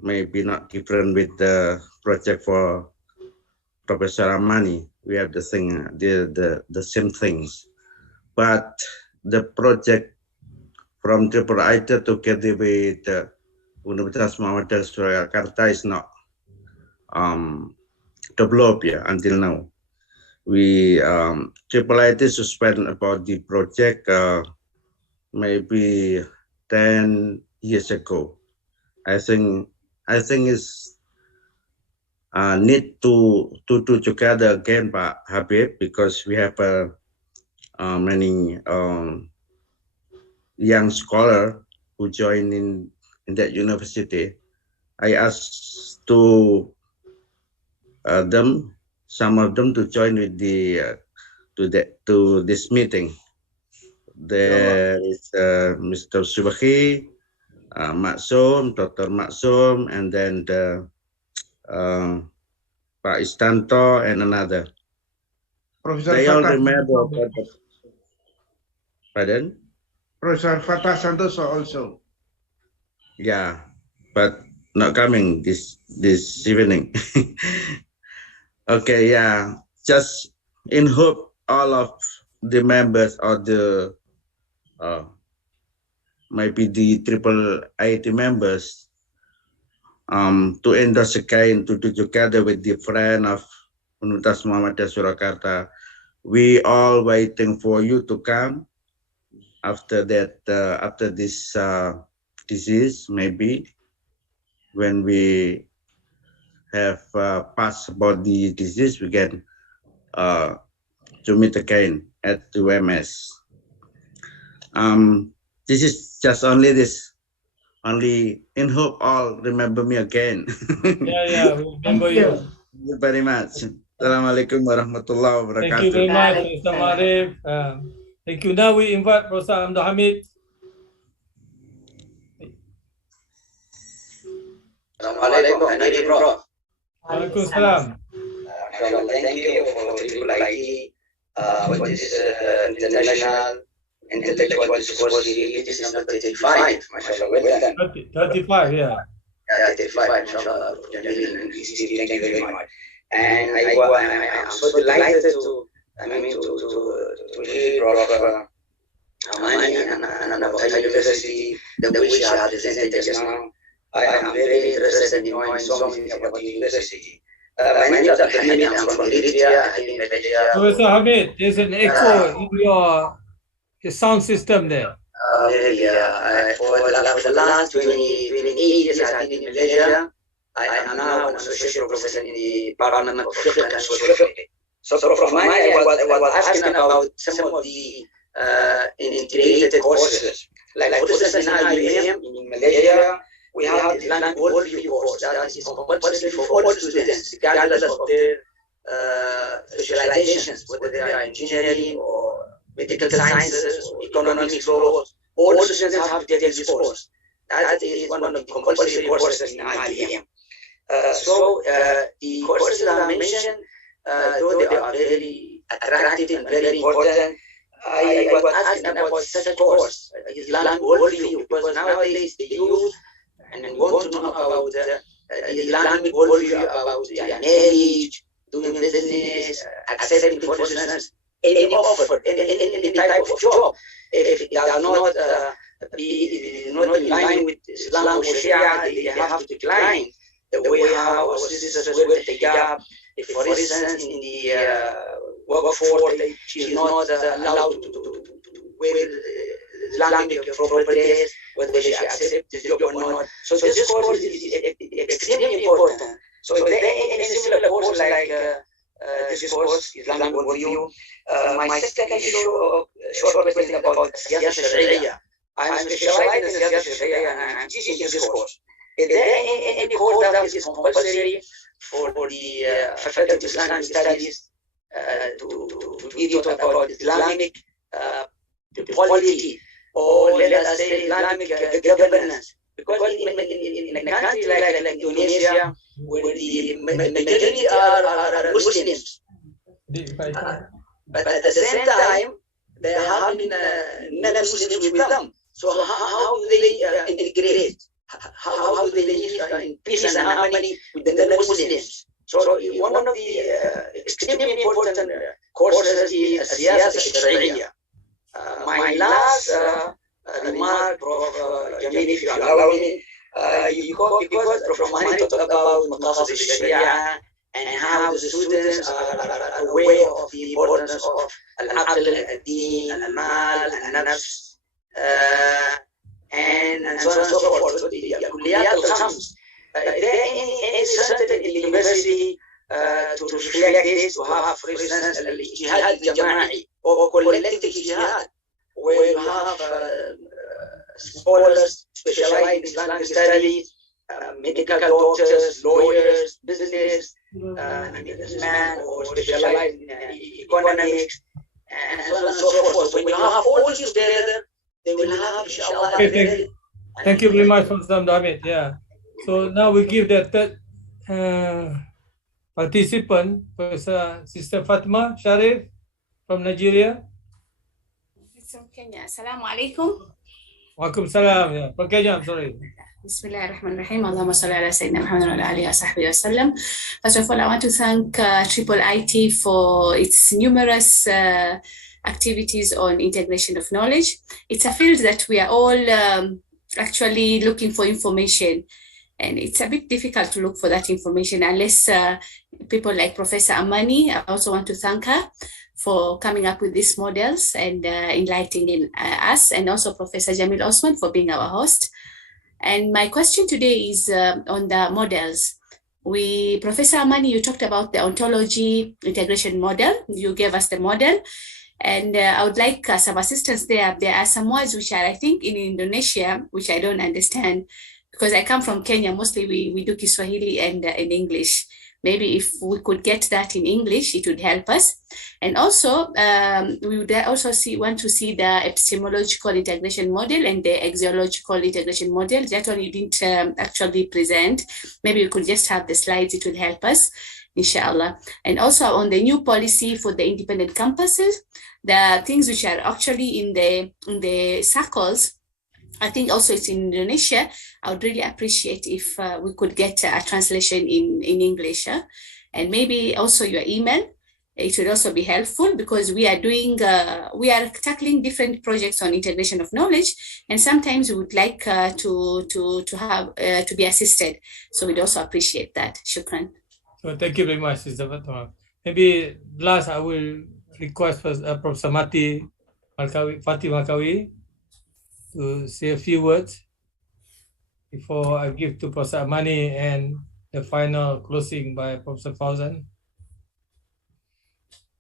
Maybe not different with the project for Professor Amany. We have the thing, the same things, but the project from IIIT together with Universitas Muhammadiyah Surakarta is not developed yet until now. We IIIT suspend about the project maybe 10 years ago. I think it's need to do together again, Pak Habib, because we have many young scholar who join in that university. I asked some of them to join with to this meeting. There is Mr. Subahi, Maksum, Dr. Maksum, and then the Pak Istanto and another. Professor They all Fatah remember. Pardon? Professor Fatah Santoso also. Yeah, but not coming this evening. Okay, yeah. Just in hope all of the members or the maybe the IIIT members to endorse again to do together with the friend of Universitas Muhammadiyah Surakarta. We all waiting for you to come after that, after this disease, maybe when we have passed about the disease, we can to meet again at UMS. This is just only in hope all remember me again. Yeah, we remember you. Thank you very much. Assalamualaikum warahmatullahi wabarakatuh. Thank you very much, Mr. Ma'arif. Thank you. Now we invite Professor Abdul Hamid. Assalamualaikum, Prof. Waalaikumsalam. Thank you for IIIT for this international intellectual discourse series. This is number 35. MashaAllah, well done. 35, yeah. Yeah, 35, MashaAllah. Jamil and Thank you very much. And I'm so delighted to hear Prof. Amany and Untitled University, the way she has presented just now. I am very interested in knowing something about the university. My name is Hamid. I'm from Eritrea. Professor Hamid, there's an echo in your sound system there. For the last 28 years, I've been in Malaysia. I am now an associate professor in the Department of Fiqh and Social Studies. So from mine, I was asking about some of the integrated courses. Like for instance, in IIM in Malaysia, we have the Islamic worldview course that is compulsory for all students, regardless of their specializations, whether they are engineering or medical sciences or economics, law. All students have to take this course. That is one of the compulsory courses in IIM. So the courses that I mentioned, though they are very attractive and very important, I was asking about such a course, Islamic worldview, because nowadays the youth and want to know about the Islamic worldview, about marriage, doing business, accepting, for instance, any offer, any type of job. If they are not in line with Islam or Sharia, they have to decline. The way how our sisters wear the hijab, if for instance in the workforce she is not allowed to wear Islamic properties, whether she accepts the job or not. So this course is extremely important. So if there are any similar course like Discourse, Islamic worldview, my second short presentation about Siyasa. I am specialized in Siyasa and I am teaching this course. Is there any course that is compulsory for the Faculty of Islamic Studies to give about Islamic polity, or let us say Islamic governance? Because in a country like Indonesia, where the majority are Muslims, but at the same time, they have non-Muslims with them. So how do they integrate? How do they live in peace and harmony with the non-Muslims? So one of the extremely important courses is Siyasa Sharia. My last remark, Prof. Jamil, if you allow me, because Prof. Amany talked about Maqasid Sharia and how the students are aware of the importance of al-aql, al-deen, al-mal, al-nafs, and so on and so forth. So the kulliyat al-khams. There any center in the university to reflect this, to have, for instance, al-ijtihad al-jama'i or collective ijtihad, where you have scholars specialized in Islamic studies, medical doctors, lawyers, businessmen, or specialized in economics, and so on and so forth. When you have all these together, they will have, inshallah. Okay, thank you very much, Professor Hamid. Yeah. So now we give the third participant, Professor Sister Fatima Syarif from Nigeria. From Kenya. Assalamu alaikum. Waalaikumsalam. Yeah, from Kenya, I'm sorry. Bismillahirrahmanirrahim. Allahumma salli ala Sayyidina Muhammad wa ala alihi wa sahbihi wa sallam. First of all, I want to thank IIIT for its numerous activities on integration of knowledge. It's a field that we are all actually looking for information, and it's a bit difficult to look for that information unless people like Professor Amany. I also want to thank her for coming up with these models and enlightening us, and also Professor Jamil Osman for being our host. And my question today is on the models. Professor Amany, you talked about the ontology integration model. You gave us the model. And I would like some assistance there. There are some words which are, I think, in Indonesia, which I don't understand, because I come from Kenya. Mostly we do Kiswahili and in English. Maybe if we could get that in English, it would help us. And also, we would also want to see the epistemological integration model and the axiological integration model. That one you didn't actually present. Maybe we could just have the slides. It will help us, inshallah. And also on the new policy for the independent campuses, the things which are actually in the circles, I think also it's in Indonesia. I would really appreciate if we could get a translation in English. and maybe also your email. It would also be helpful because we are tackling different projects on integration of knowledge, and sometimes we would like to be assisted. So we'd also appreciate that. Shukran. So thank you very much, Sister Fatima. Maybe last I will request for Professor Fatih Malkawi to say a few words before I give to Professor Amany and the final closing by Professor Fauzan.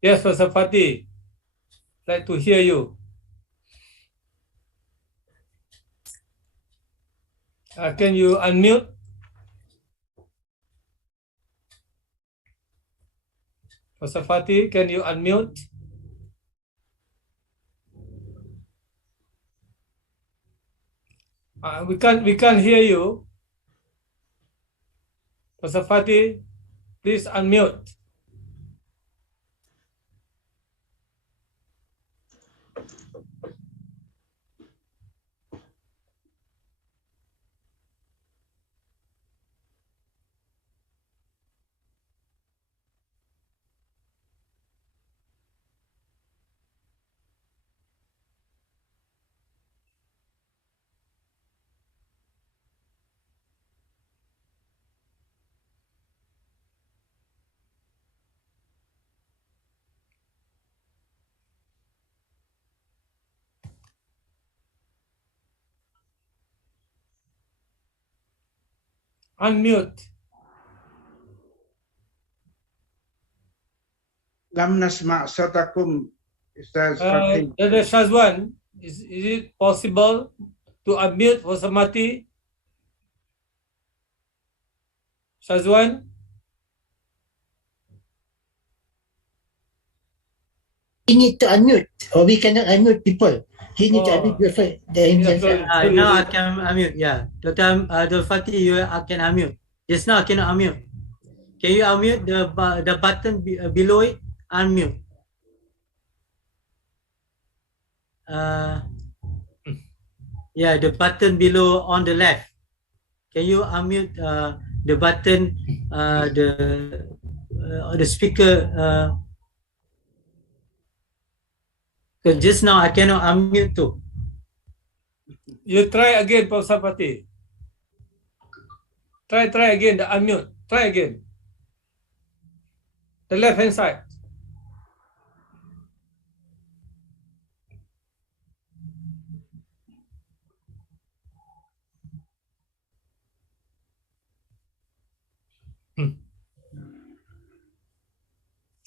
Yes, Professor Fatih, like to hear you. Can you unmute? Professor Fatih, can you unmute? We can't hear you. Professor Fatih, please unmute. Unmute. Lam nasma' satakum, Ustaz Fatih. Dr. Shazwan, is it possible to unmute for Samati? Shazwan? He need to unmute, or we cannot unmute people. He need to unmute before the now I can unmute. Yeah, Dr. Fatih, you can unmute. Just now I cannot unmute. Can you unmute the button below it? Unmute. Yeah, the button below on the left. Can you unmute the button, the speaker? Because just now I cannot unmute too. You try again, Professor Fatih. Try again, the unmute. Try again. The left hand side.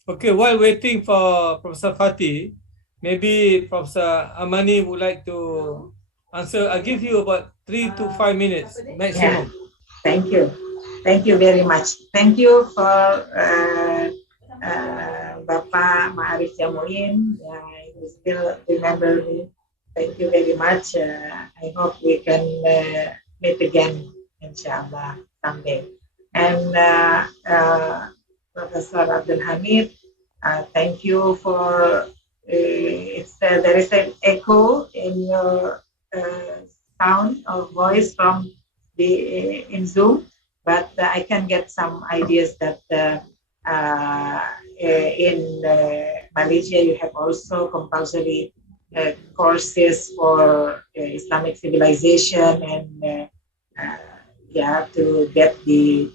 Okay, while waiting for Professor Fatih, maybe Professor Amany would like to answer. I'll give you about 3 to 5 minutes maximum. Yeah. Thank you. Thank you very much. Thank you for Bapak Ma'arif Jamuin. You still remember me. Thank you very much. I hope we can meet again, inshallah, someday. And Professor Abdul Hamid, thank you for, there is an echo in your sound or voice from in Zoom, but I can get some ideas that in Malaysia you have also compulsory courses for Islamic civilization, and you have to get the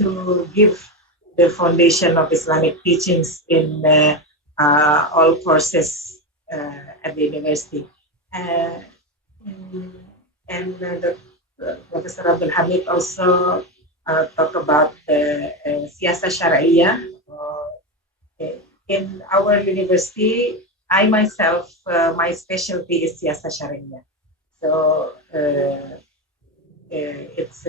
to give the foundation of Islamic teachings in all courses at the university. And Professor Abdul Hamid also talked about Siyasa Syariah. In our university, I myself, my specialty is Siyasa Syariah. So it's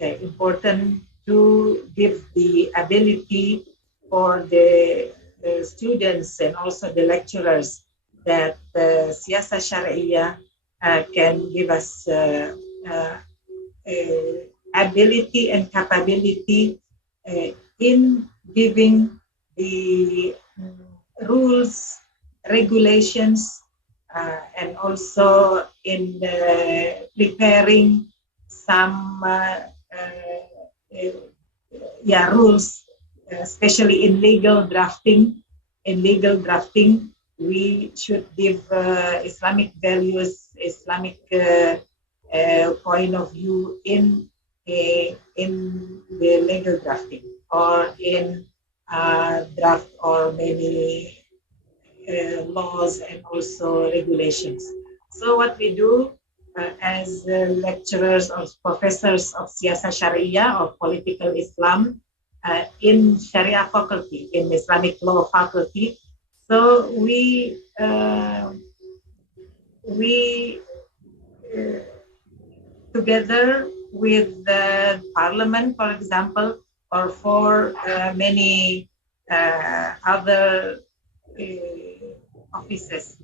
important to give the ability for the students and also the lecturers that Siyasa Syariah can give us ability and capability in giving the rules, regulations, and also in preparing some rules, especially in legal drafting. In legal drafting, we should give Islamic values, Islamic point of view in the legal drafting, or in draft or many laws and also regulations. So what we do as lecturers or professors of Siyasa Sharia or political Islam in Sharia faculty, in Islamic law faculty, so we together with the parliament, for example, or for many other offices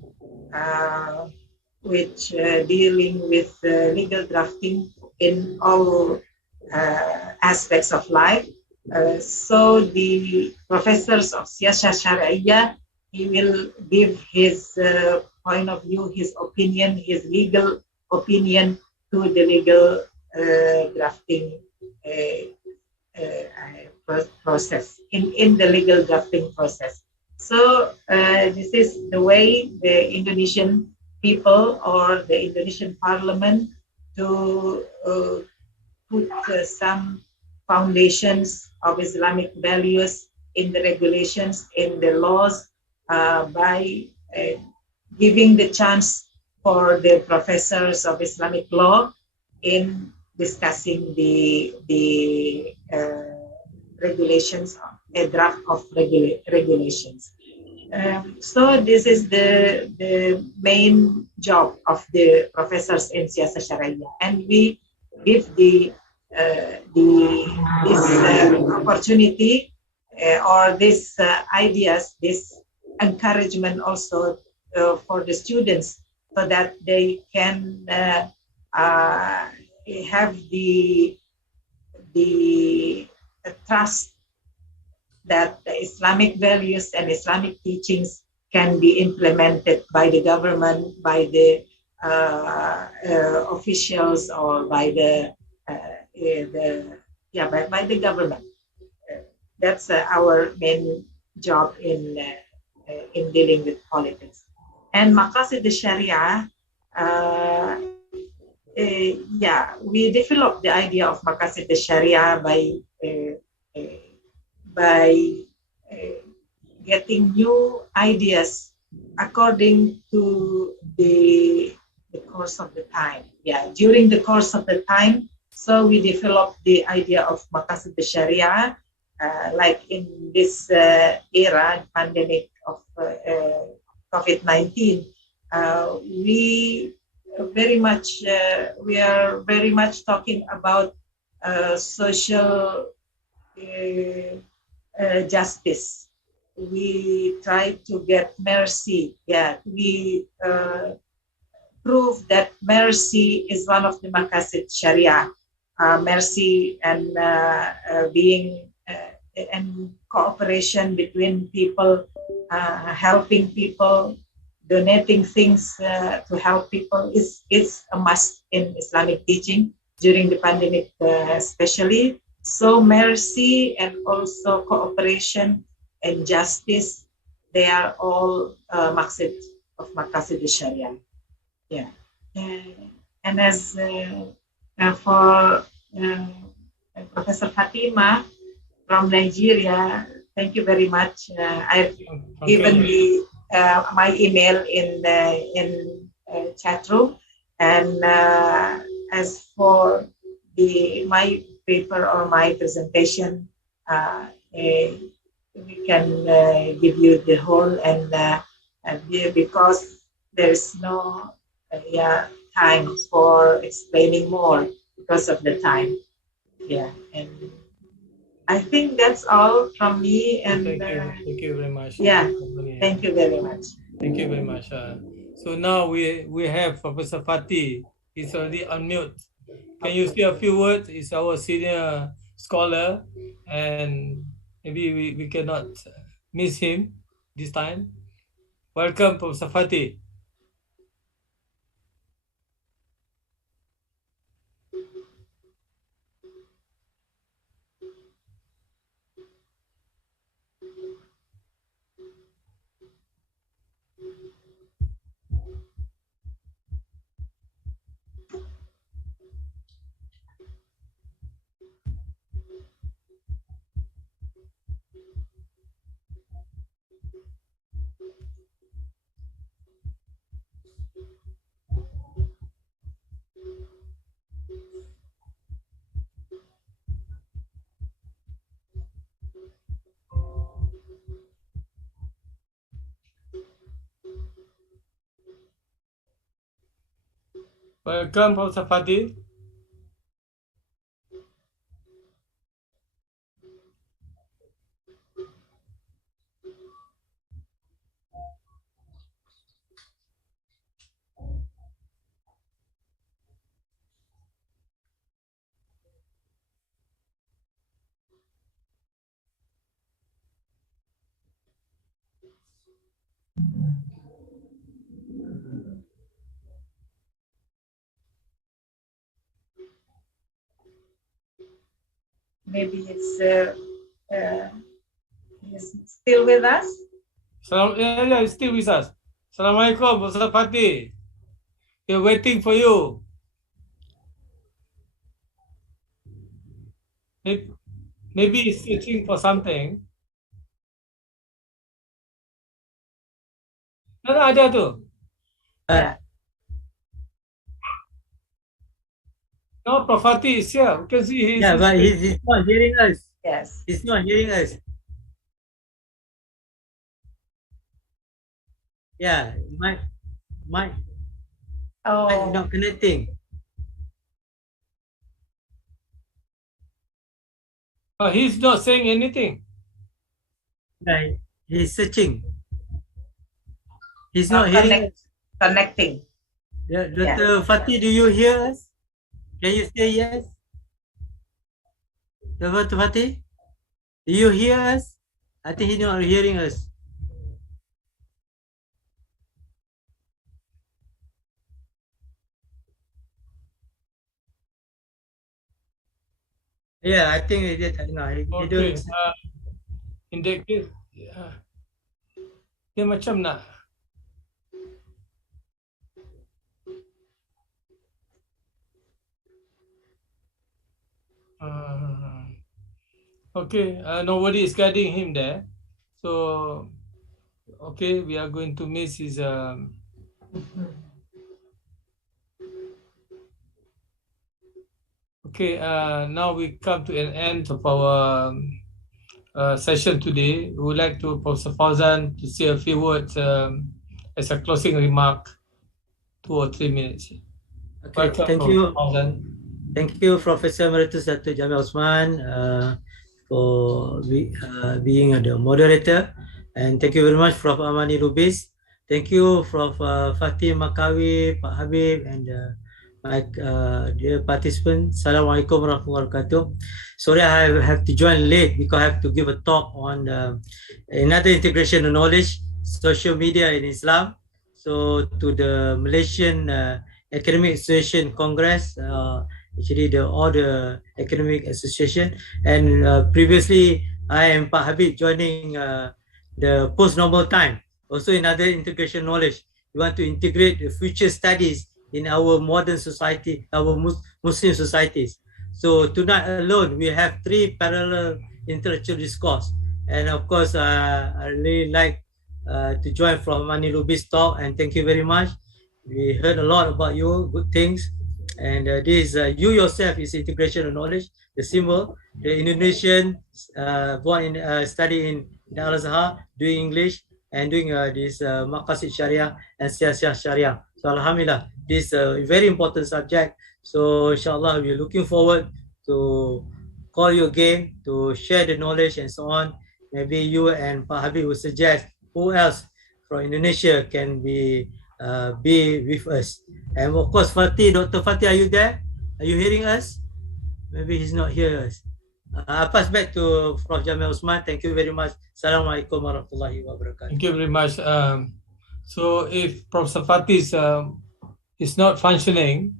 which dealing with legal drafting in all aspects of life. So the professors of Siyasa Sharia, he will give his point of view, his opinion, his legal opinion to the legal drafting process, in the legal drafting process. So this is the way the Indonesian people or the Indonesian parliament to put some foundations of Islamic values in the regulations, in the laws, by giving the chance for the professors of Islamic law in discussing the regulations, a draft of regulations. So this is the main job of the professors in Siyasa Sharia, and we give this opportunity or this ideas, this encouragement also for the students, so that they can have the trust that the Islamic values and Islamic teachings can be implemented by the government, by the officials, or by the government. That's our main job in dealing with politics. And Maqasid al-Sharia, we developed the idea of Maqasid al-Sharia by getting new ideas according to the course of the time. During the course of the time, so we developed the idea of Maqasid al-Sharia, like in this era, pandemic of COVID-19, we are very much talking about social justice. We try to get mercy. We prove that mercy is one of the Maqasid Sharia. Mercy and being and cooperation between people, helping people, donating things to help people is a must in Islamic teaching during the pandemic, especially. So mercy and also cooperation and justice, they are all maqsid of Maqasid al-Sharia. And as for Professor Fatima from Nigeria, thank you very much. I've given my email in chat room, and as for my paper or my presentation, we can give you the whole, and because there is no time for explaining more because of the time. And I think that's all from me. And thank you very much. Thank you very much. Thank you very much. So now we have Professor Fatih. He's already on mute. Can you say a few words? He's our senior scholar, and maybe we cannot miss him this time. Welcome, Professor Fatih. Welcome, Professor Fatih. Maybe he's still with us. Yeah, he's still with us. Assalamualaikum, Professor Fatih. We're waiting for you. Maybe he's searching for something. Ada tu. Yeah. No, Prof. Fatih is here. We can see Yeah, but he's not hearing us. Yes. He's not hearing us. Yeah, might Oh, not connecting. He's not saying anything. Right. He's searching. He's not hearing us. connecting. Yeah, Dr. Fatih, do you hear us? Can you say yes? Dr. Fatih, do you hear us? I think he's not hearing us. Yeah, I think he did. No, he Okay. don't. In that case, dia macam nak. Okay, nobody is guiding him there. So, okay, we are going to miss his. Okay, now we come to an end of our session today. We would like to Professor Fauzan to say a few words as a closing remark, 2 or 3 minutes. Okay, Welcome, thank Professor you. Fauzan. Thank you, Professor Emeritus Dato Jamil Osman, for being the moderator. And thank you very much, Prof. Amany Lubis. Thank you, Prof. Fatih Makawi, Pak Habib, and my dear participants. Assalamualaikum warahmatullahi wabarakatuh. Sorry, I have to join late because I have to give a talk on another integration of knowledge, social media in Islam. So to the Malaysian Academic Association Congress, actually all the academic association, and previously I am Pak Habib joining the post-normal time, also another integration knowledge. We want to integrate the future studies in our modern society, our Muslim societies. So tonight alone, we have 3 parallel intellectual discourse. And of course, I really like to join from Amany Lubis talk, and thank you very much. We heard a lot about you, good things. And this you yourself is integration of knowledge, the symbol, the Indonesian born in study in Al-Azhar, doing English and doing this Maqasid Sharia and Siyasah Sharia. So Alhamdulillah, this is a very important subject. So inshallah, we're looking forward to call you again to share the knowledge and so on. Maybe you and Pak Habib will suggest who else from Indonesia can be with us. And of course, Fatih, Dr. Fatih, are you there? Are you hearing us? Maybe he's not hearing us. I'll pass back to Prof. Jamil Osman. Thank you very much. Assalamualaikum warahmatullahi wabarakatuh. Thank you very much. So if Professor Fatih is not functioning,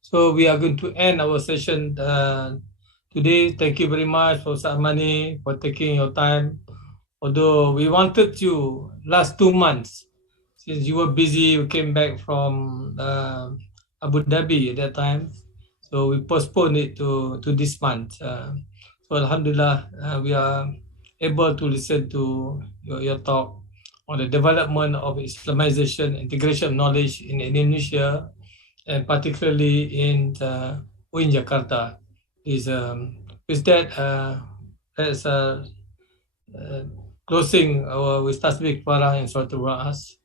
so we are going to end our session today. Thank you very much, Professor Amany, for taking your time. Although we wanted you last 2 months, since you were busy, you came back from Abu Dhabi at that time. So we postponed it to this month. So Alhamdulillah, we are able to listen to your talk on the development of Islamization, integration of knowledge in Indonesia, and particularly in Jakarta. With that, let's closing our with tasbih parah and surat al-ra'as.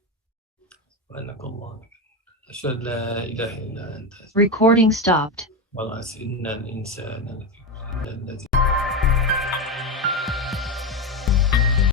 أشهد أن لا إله إلا أنت Recording stopped. والله إن الإنسان